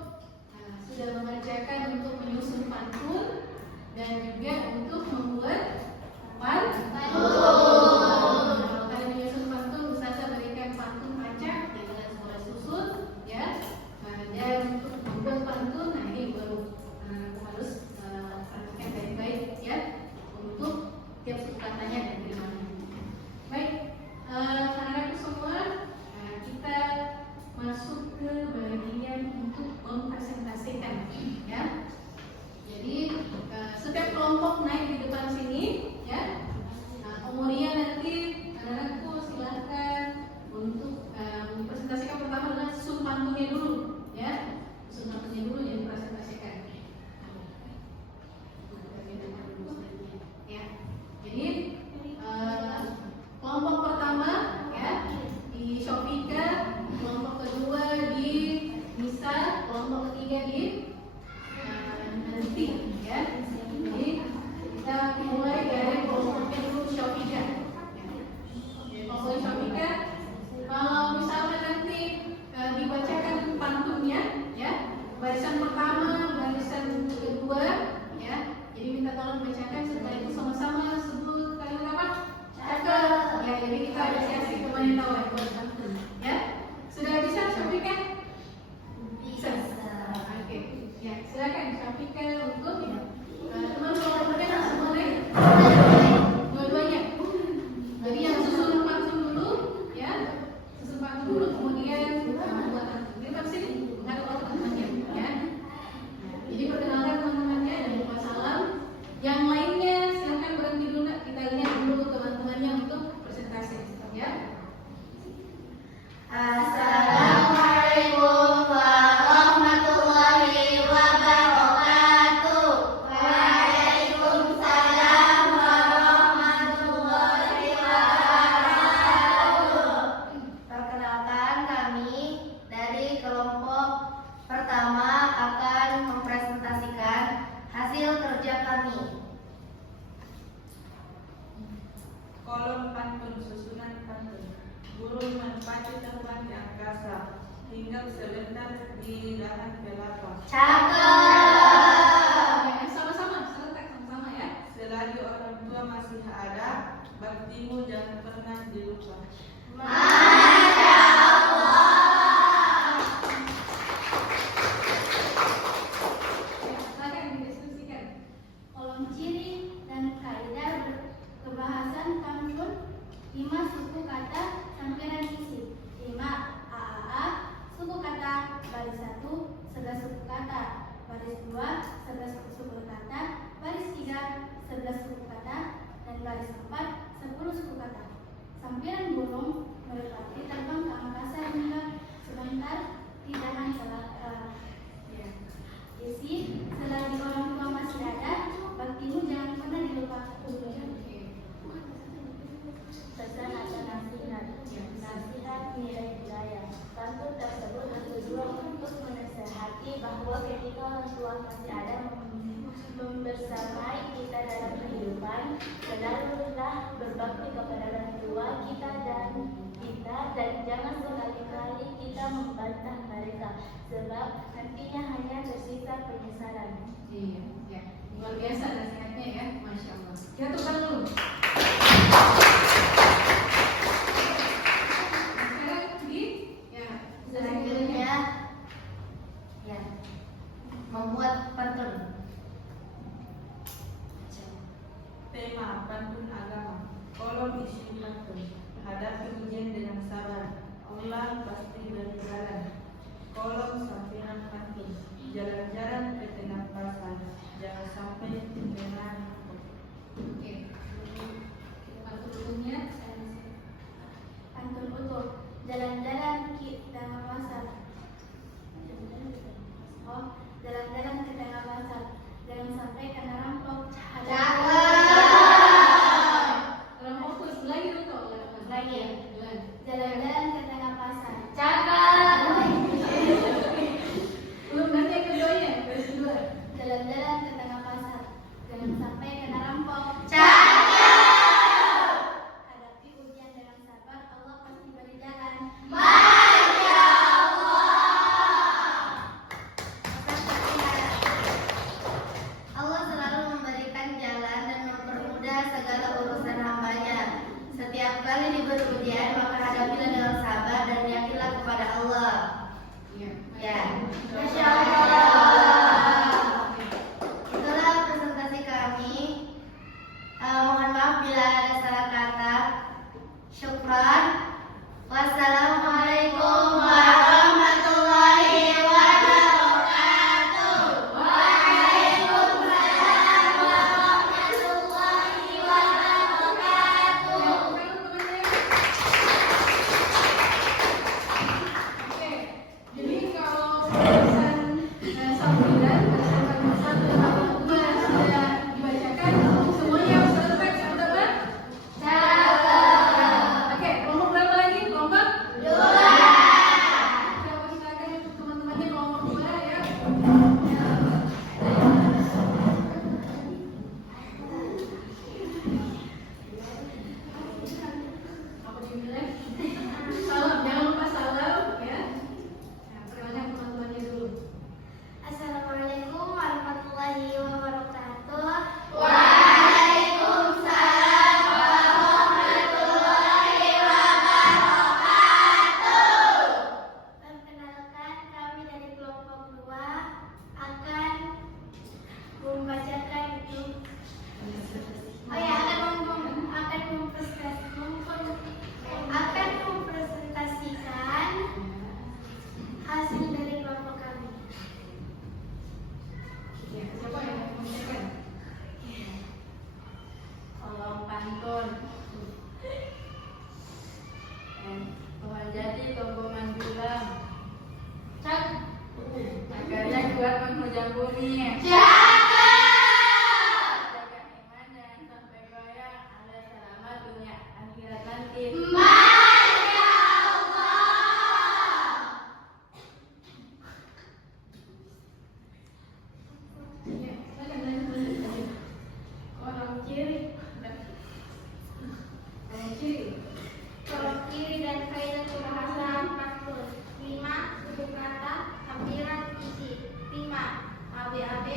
sudah mengerjakan untuk menyusun pantun dan juga untuk membuat pantun. Kalau kalian menyusun pantun, Ustazah berikan pantun acak dengan suara susun, ya. Dan untuk membuat pantun, nah ini baru anak-anakku harus perhatikan baik-baik, ya, untuk tiap subkatanya dan gimana. Baik, anak-anakku semua, kita masuk ke bagian untuk mempresentasikan, ya. Jadi setiap kelompok naik di depan sini, ya. Kemudian nanti anak-anakku silakan untuk mempresentasikan. Pertama adalah susun pantunnya dulu, ya. Susun pantunnya dulu yang dipresentasikan. Ya, jadi kelompok pertama, ya, di Shopika, kelompok kedua di Nisa, kelompok ketiga di nanti, ya. Jadi kita mulai dari kelompoknya dulu Shopika. Jadi kelompok Shopika, kalau misalnya nanti dibacakan pantunnya, ya, barisan pertama, barisan kedua, ya. Jadi minta tolong dibacakan, setelah itu sama-sama sebut kalimat apa? Cakep. Ya, jadi kita ada sesi pemantauan buat pantun, ya. Sudah bisa Shopika? Bisa. Oke. Ya, silakan Shopika untuk teman kelompoknya langsung mulai. Dua-duanya. Jadi yang susun pantun dulu, ya. Susun pantun dulu, kemudian buat pantun. Ini pasti menghadap teman-temannya, ya. Jadi perkenalkan teman-temannya dan lupa salam. Yang lainnya silakan berhenti dulu, kita lihat dulu teman-temannya untuk presentasi, ya. Assalamualaikum warahmatullahi wabarakatuh. Waalaikumsalam warahmatullahi wabarakatuh. Perkenalkan, kami dari kelompok pertama akan mempresentasikan hasil kerja kami. Kolom pantun, susunan pantun. Burung merpati terbang di angkasa, hinggap sebentar di dahan kelapa. Cakep. Ya, sama-sama, serentak sama-sama, ya. Selagi orang tua masih ada, baktimu jangan pernah dilupa. Masya Allah. Ya, silakan didiskusikan. Kolom ciri dan kaidah kebahasan pantun 5 suku kata sampiran isi 5 AAA suku kata baris 1 11 suku kata baris 2 11 suku kata baris 3 11 suku kata dan baris 4 10 suku kata. Sampiran burung merpati terbang ke angkasa hingga sebentar di dahan kelapa. Ya. Isi selagi orang tua masih ada, baktimu jangan pernah dilupakan. Pesan atau nasihat. Nasihat nilai budaya. Pantun tersebut bertujuan untuk menasihati bahwa ketika orang tua masih ada membersamai kita dalam kehidupan, selalulah berbakti kepada orang tua kita dan jangan sekali-kali kita membantah mereka, sebab nantinya hanya tersisa penyesalan. Iya, ya. Luar biasa nasihatnya, ya. Masya Allah. Kita tukar dulu. Sekarang ya, Selanjutnya, ya, membuat pantun. pantun agama. Kolom isi pantun. Hadapi ujian dengan sabar. Allah pasti beri jalan. Kolom sampiran pantun. Jalan-jalan ke tengah pasar. Jangan sampai ketinggalan. Oke. Pantun umumnya. Pantun utuh. Jalan-jalan ke tengah pasar. Oh, jalan-jalan ke tengah pasar. Jangan sampai kena rampok. Rampok tuh sebelah gitu tuh. Lagi. Jalan-jalan ke tengah pasar. Belum nanti yang keduanya. Terus dua. Jalan-jalan ke tengah pasar. Jangan sampai kena rampok. Hadapi ujian dengan sabar. Allah pasti beri jalan. Allah selalu memberikan jalan dan mempermudah segala urusan hambanya. Setiap kali diberi ujian, maka hadapilah dengan sabar dan yakinlah kepada Allah. Ya, Masya Allah. Itulah presentasi kami. Mohon maaf bila ada salah kata. Syukran. Wassalamualaikum warahmatullahi wabarakatuh. Waalaikumsalam warahmatullahi wabarakatuh. Oke, jadi kalau pesan sambilan berdasarkan satu atau dua sudah dibacakan, semuanya harus selesai teman-teman. Oke, kelompok berapa lagi? Kelompok 2. Kita persilakan untuk teman-temannya kelompok 2 ya. Apa dimulai? Salam, jangan lupa salam ya. Nah, perkenalkan teman-temannya dulu. Assalamualaikum warahmatullahi wabarakatuh. Waalaikumsalam warahmatullahi wabarakatuh. Perkenalkan, kami dari kelompok 2 akan membacakan akan mempresentasikan hasil dari kelompok kami. Ya, siapa yang mau membacakan? Kolom pantun. Pohon jati toko manjulang. Akarnya kuat menghujam bumi. Jaga iman jangan sampai goyang. Anda selamat dunia akhirat nanti. Masya Allah. Ya, silakan lanjut. Kolom kiri, kolom kiri dan kaidah bahasa pantun. 5 suku kata, tampilan isi. 5 ABAB.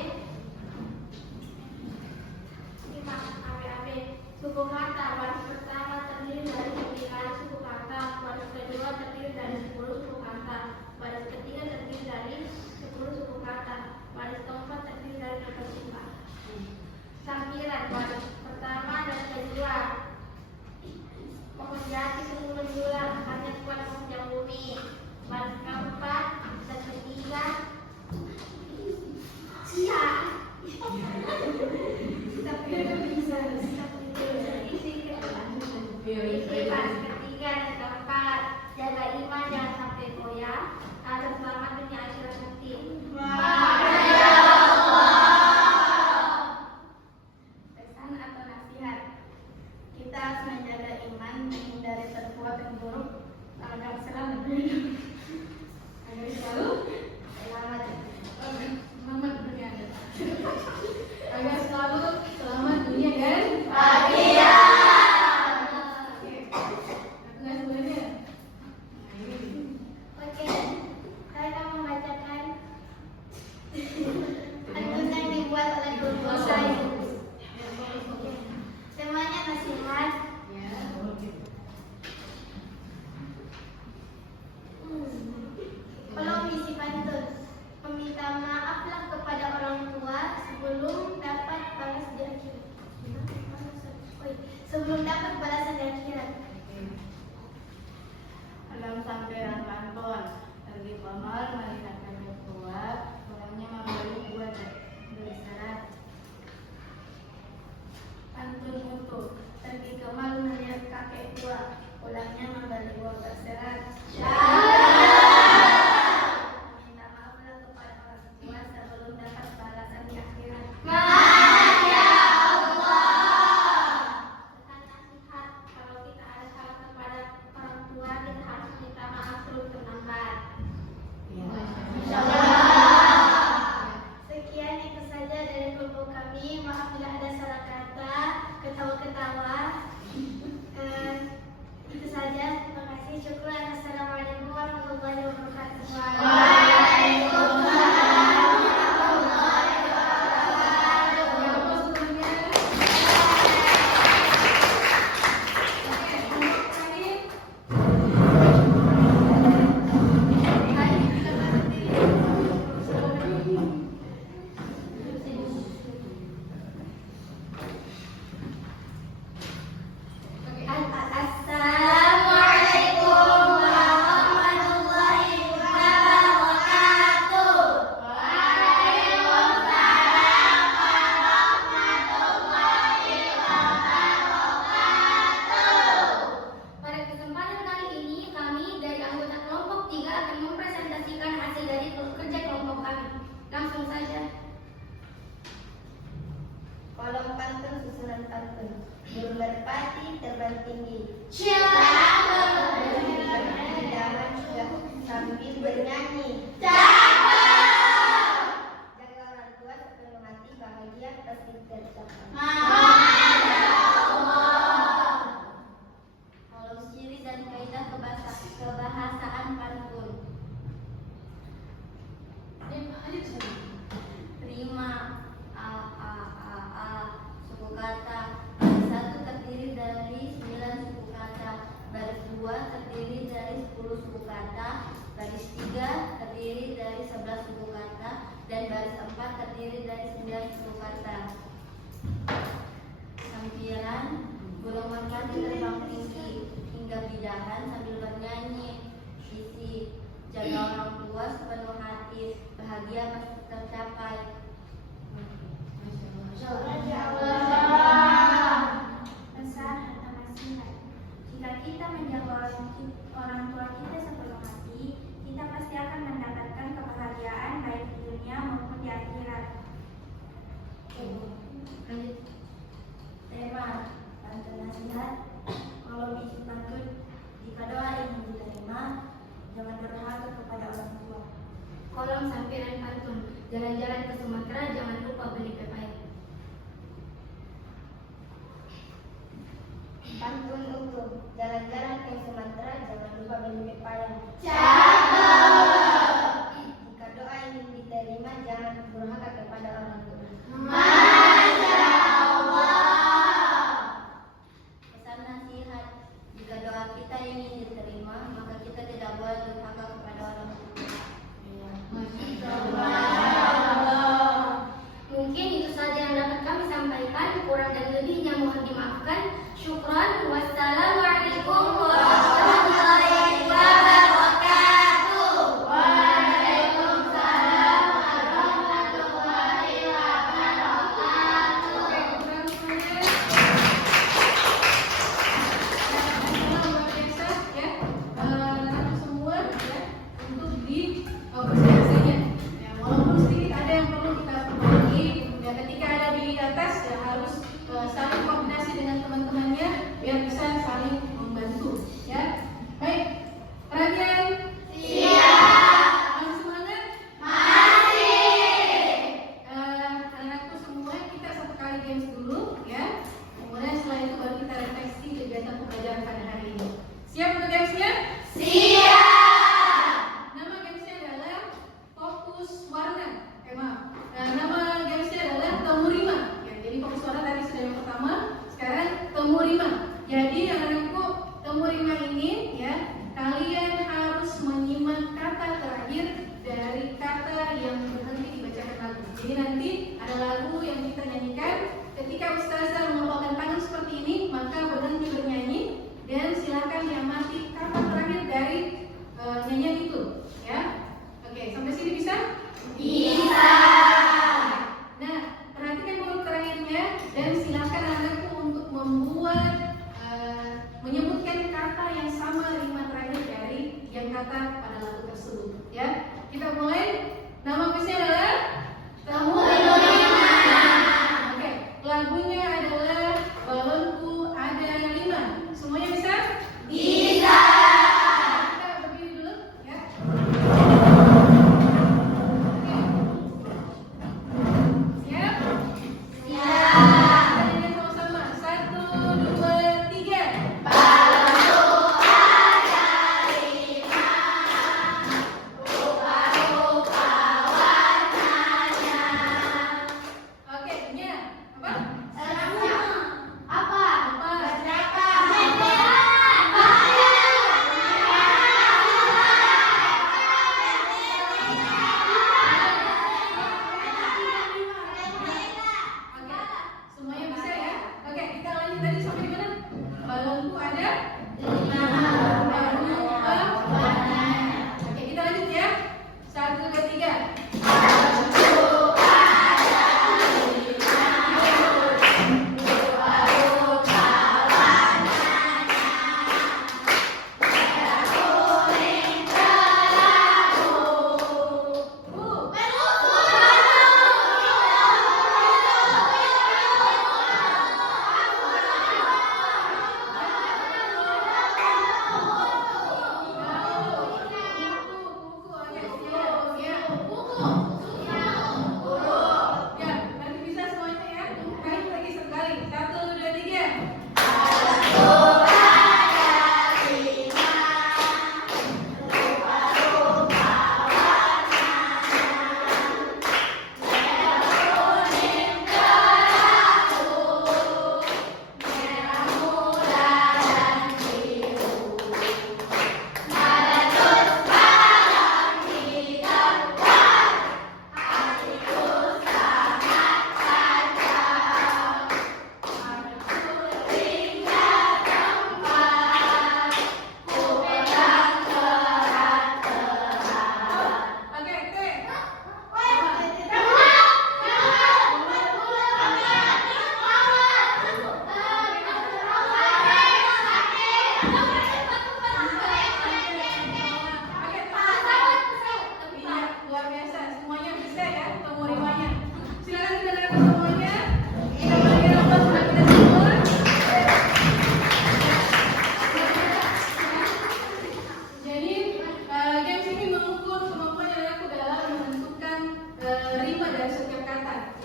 Suku kata baris pertama terdiri dari 9 suku kata, baris kedua terdiri dari 10 suku kata, baris ketiga terdiri dari 10 suku kata, baris keempat terdiri dari 6 suku kata. Sampiran baris pertama dan kedua. Pohon jati tunggu menjulang, hanya kuat menghujam bumi. Baris keempat dan ketiga. Tapi bisa. belum dapat balasan di akhirat. Alam samperan pantun, Terdi Komar melihat kakek tua, pulangnya membeli buah bersyarat. Pantun untuk Terdi Kemal melihat kakek tua, pulangnya membeli buah bersyarat. Minta maaflah kepada orang tua sebelum dapat balasan di akhirat. Pesan nasihat, kalau kita ada salah kepada orang tua, kita harus minta maaf sebelum terlambat. Sekian itu saja dari kelompok kami. Maaf bila ada salah kata, ketawa-ketawa. Itu saja. Terima kasih. Syukur. Assalamualaikum warahmatullahi wabarakatuh. Assalamualaikum warahmatullahi wabarakatuh. Waalaikumsalam warahmatullahi wabarakatuh. Pada kesempatan kali ini kami dari anggota kelompok 3 akan mempresentasikan hasil dari kerja kelompok kami. Langsung saja. Kolom pantun susunan pantun. Burung merpati terbang tinggi. Daman sudah sambil bernyanyi. Jaga orang tua sepenuh hati, bahagia pasti tercapai. Kolom ciri dan kaidah kebahasaan pantun. Prima suku kata. Baris 1 terdiri dari 9 suku kata. Baris 2 terdiri dari 10 suku kata. Baris 3 terdiri dari 11 suku kata. Dan baris 4 terdiri dari 9 suku kata. Sampiran, burung merpati terbang tinggi hingga bidahan sambil bernyanyi. Isi, jaga orang tua sepenuh hati, bahagia pasti tercapai. Pesan atau nasihat. Jika kita menjaga orang tua kita sepenuh hati, kita pasti akan mendapatkan kebahagiaan baik di dunia maupun di akhirat. Tema pantun nasihat. Kalau isi pantun, jika doa ingin diterima, jangan durhaka kepada orang tua. Kolom sampiran pantun. Jalan-jalan ke Sumatera, jangan lupa beli pepaya. Pantun untuk jalan-jalan ke Sumatera, jangan lupa beli pepaya. Jika doa ingin diterima, jangan durhaka kepada orang tua. Pesan nasihat, jika doa kita ingin diterima, maka kita tidak boleh durhaka kepada orang tua. Mungkin itu saja yang dapat kami sampaikan. Kurang dan lebihnya mohon dimaafkan. Syukran. Wassalamualaikum warahmatullahi wabarakatuh. Waalaikumsalam warahmatullahi wabarakatuh. Semua ya untuk di presentasinya. Ya, walaupun sedikit ada yang perlu kita perbaiki. Ya, ketika ada di atas ya harus saling koordinasi dengan teman-temannya biar bisa saling membantu. Ya, baik. Perhatian. Siap. Masih semangat? Masih. Anak-anakku semua kita satu kali games dulu ya. Kemudian setelah itu baru kita refleksi kegiatan pembelajaran pada hari ini. Siap untuk gamesnya? Nama gamesnya adalah fokus warna. Maaf. Nama gamesnya adalah temurima. Ya, jadi fokus warna tadi sudah yang pertama. Sekarang temurima. Jadi anak-anakku, temurima ini ya kalian harus menyimak kata terakhir dari kata yang berhenti dibacakan lagu. Jadi nanti ada lagu yang kita nyanyikan. Ketika ustazah melambaikan tangan seperti ini, maka berhenti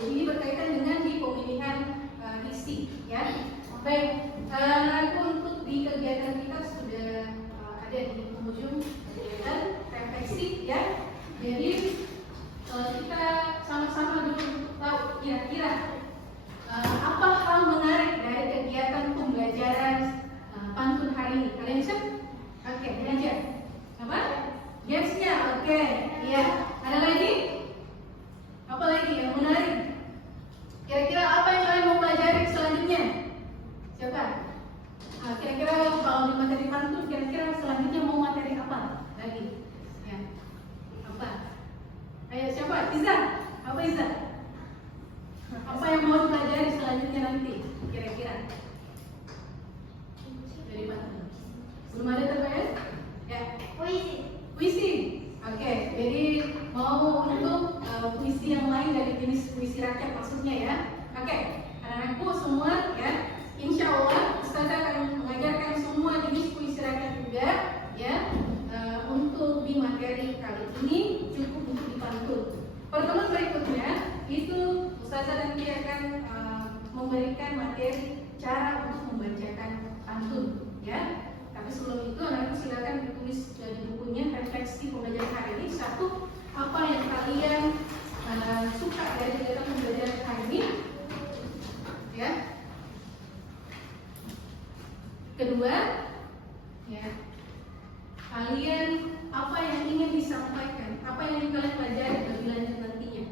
Jadi ini berkaitan dengan di pemilihan isi, ya. Baik, aku untuk di kegiatan kita sudah ada di penghujung kegiatan refleksi, ya. Jadi kita sama-sama dulu untuk tahu kira-kira apa hal menarik dari kegiatan pembelajaran pantun hari ini. Kalian bisa? Oke, belajar. Apa? Gamesnya, oke. Iya. Ada lagi? Apa lagi yang menarik? Kira-kira apa yang kalian mau pelajari selanjutnya? Siapa? Kira-kira kalau di materi pantun, kira-kira selanjutnya mau materi apa lagi? Ya. Apa? Ayo siapa? Iza? Apa Iza? Apa yang mau dipelajari selanjutnya nanti? Kira-kira? Dari pantun. Belum ada terbayang? Ya. Puisi. Oke, jadi mau untuk puisi yang lain dari jenis puisi rakyat maksudnya, ya. Oke, anak-anakku semua, ya. Insya Allah Ustazah akan mengajarkan semua jenis puisi rakyat juga, ya. Untuk di materi kali ini cukup untuk dipantun. Pertemuan berikutnya itu Ustazah nanti akan memberikan materi cara untuk membacakan pantun, ya. Tapi sebelum itu anakku silakan ditulis di bukunya refleksi pembelajaran hari ini. Satu, apa yang kalian suka dari kegiatan pembelajaran hari ini, ya. Kedua, ya, kalian apa yang ingin disampaikan, apa yang ingin kalian pelajari lebih lanjut nantinya.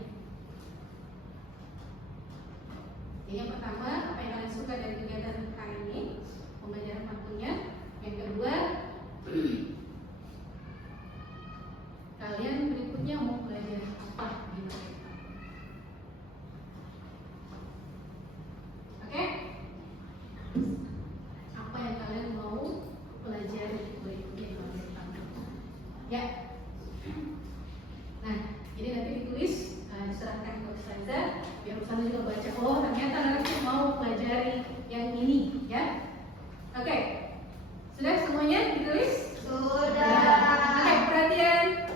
Jadi yang pertama, apa yang kalian suka dari kegiatan hari ini, pembelajaran pantunnya. Yang kedua, kalian berikutnya mau belajar apa di materi pantun. Oke? Apa yang kalian mau pelajari berikutnya di materi pantun? Ya. Nah, jadi nanti ditulis, diserahkan ke Ustazah, biar Ustazah juga baca. Oh, ternyata nanti mau pelajari yang ini, ya. Oke. Sudah semuanya ditulis? Sudah. Oke, perhatian.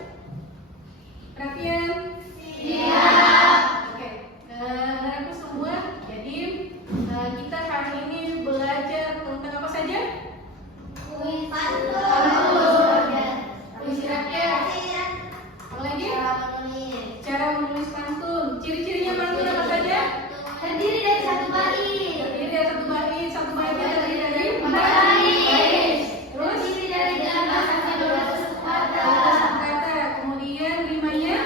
Perhatian. Siap. Oke, aku semua. Jadi kita hari ini belajar tentang apa saja? Puisi rakyat. Apa lagi? Cara menulis pantun. Ciri-cirinya pantun apa saja? Terdiri dari satu bait. Terdiri dari satu bait. Satu baitnya terdiri dari 4 bait. Terus Terdiri dari 18 sampai 20 kata. kata. Kemudian rimanya?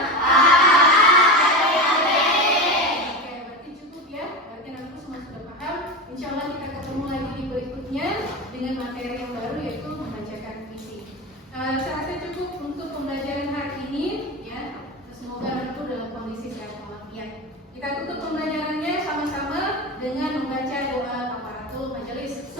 Oke, berarti cukup, ya. Berarti nanti semua sudah paham. Insya Allah kita ketemu lagi di berikutnya dengan materi yang baru, yaitu membacakan puisi. Saya rasa cukup untuk pembelajaran hari ini, ya. Semoga anakku dalam kondisi sehat walafiat. Kita tutup pembelajarannya sama-sama dengan membaca doa kafaratul majelis.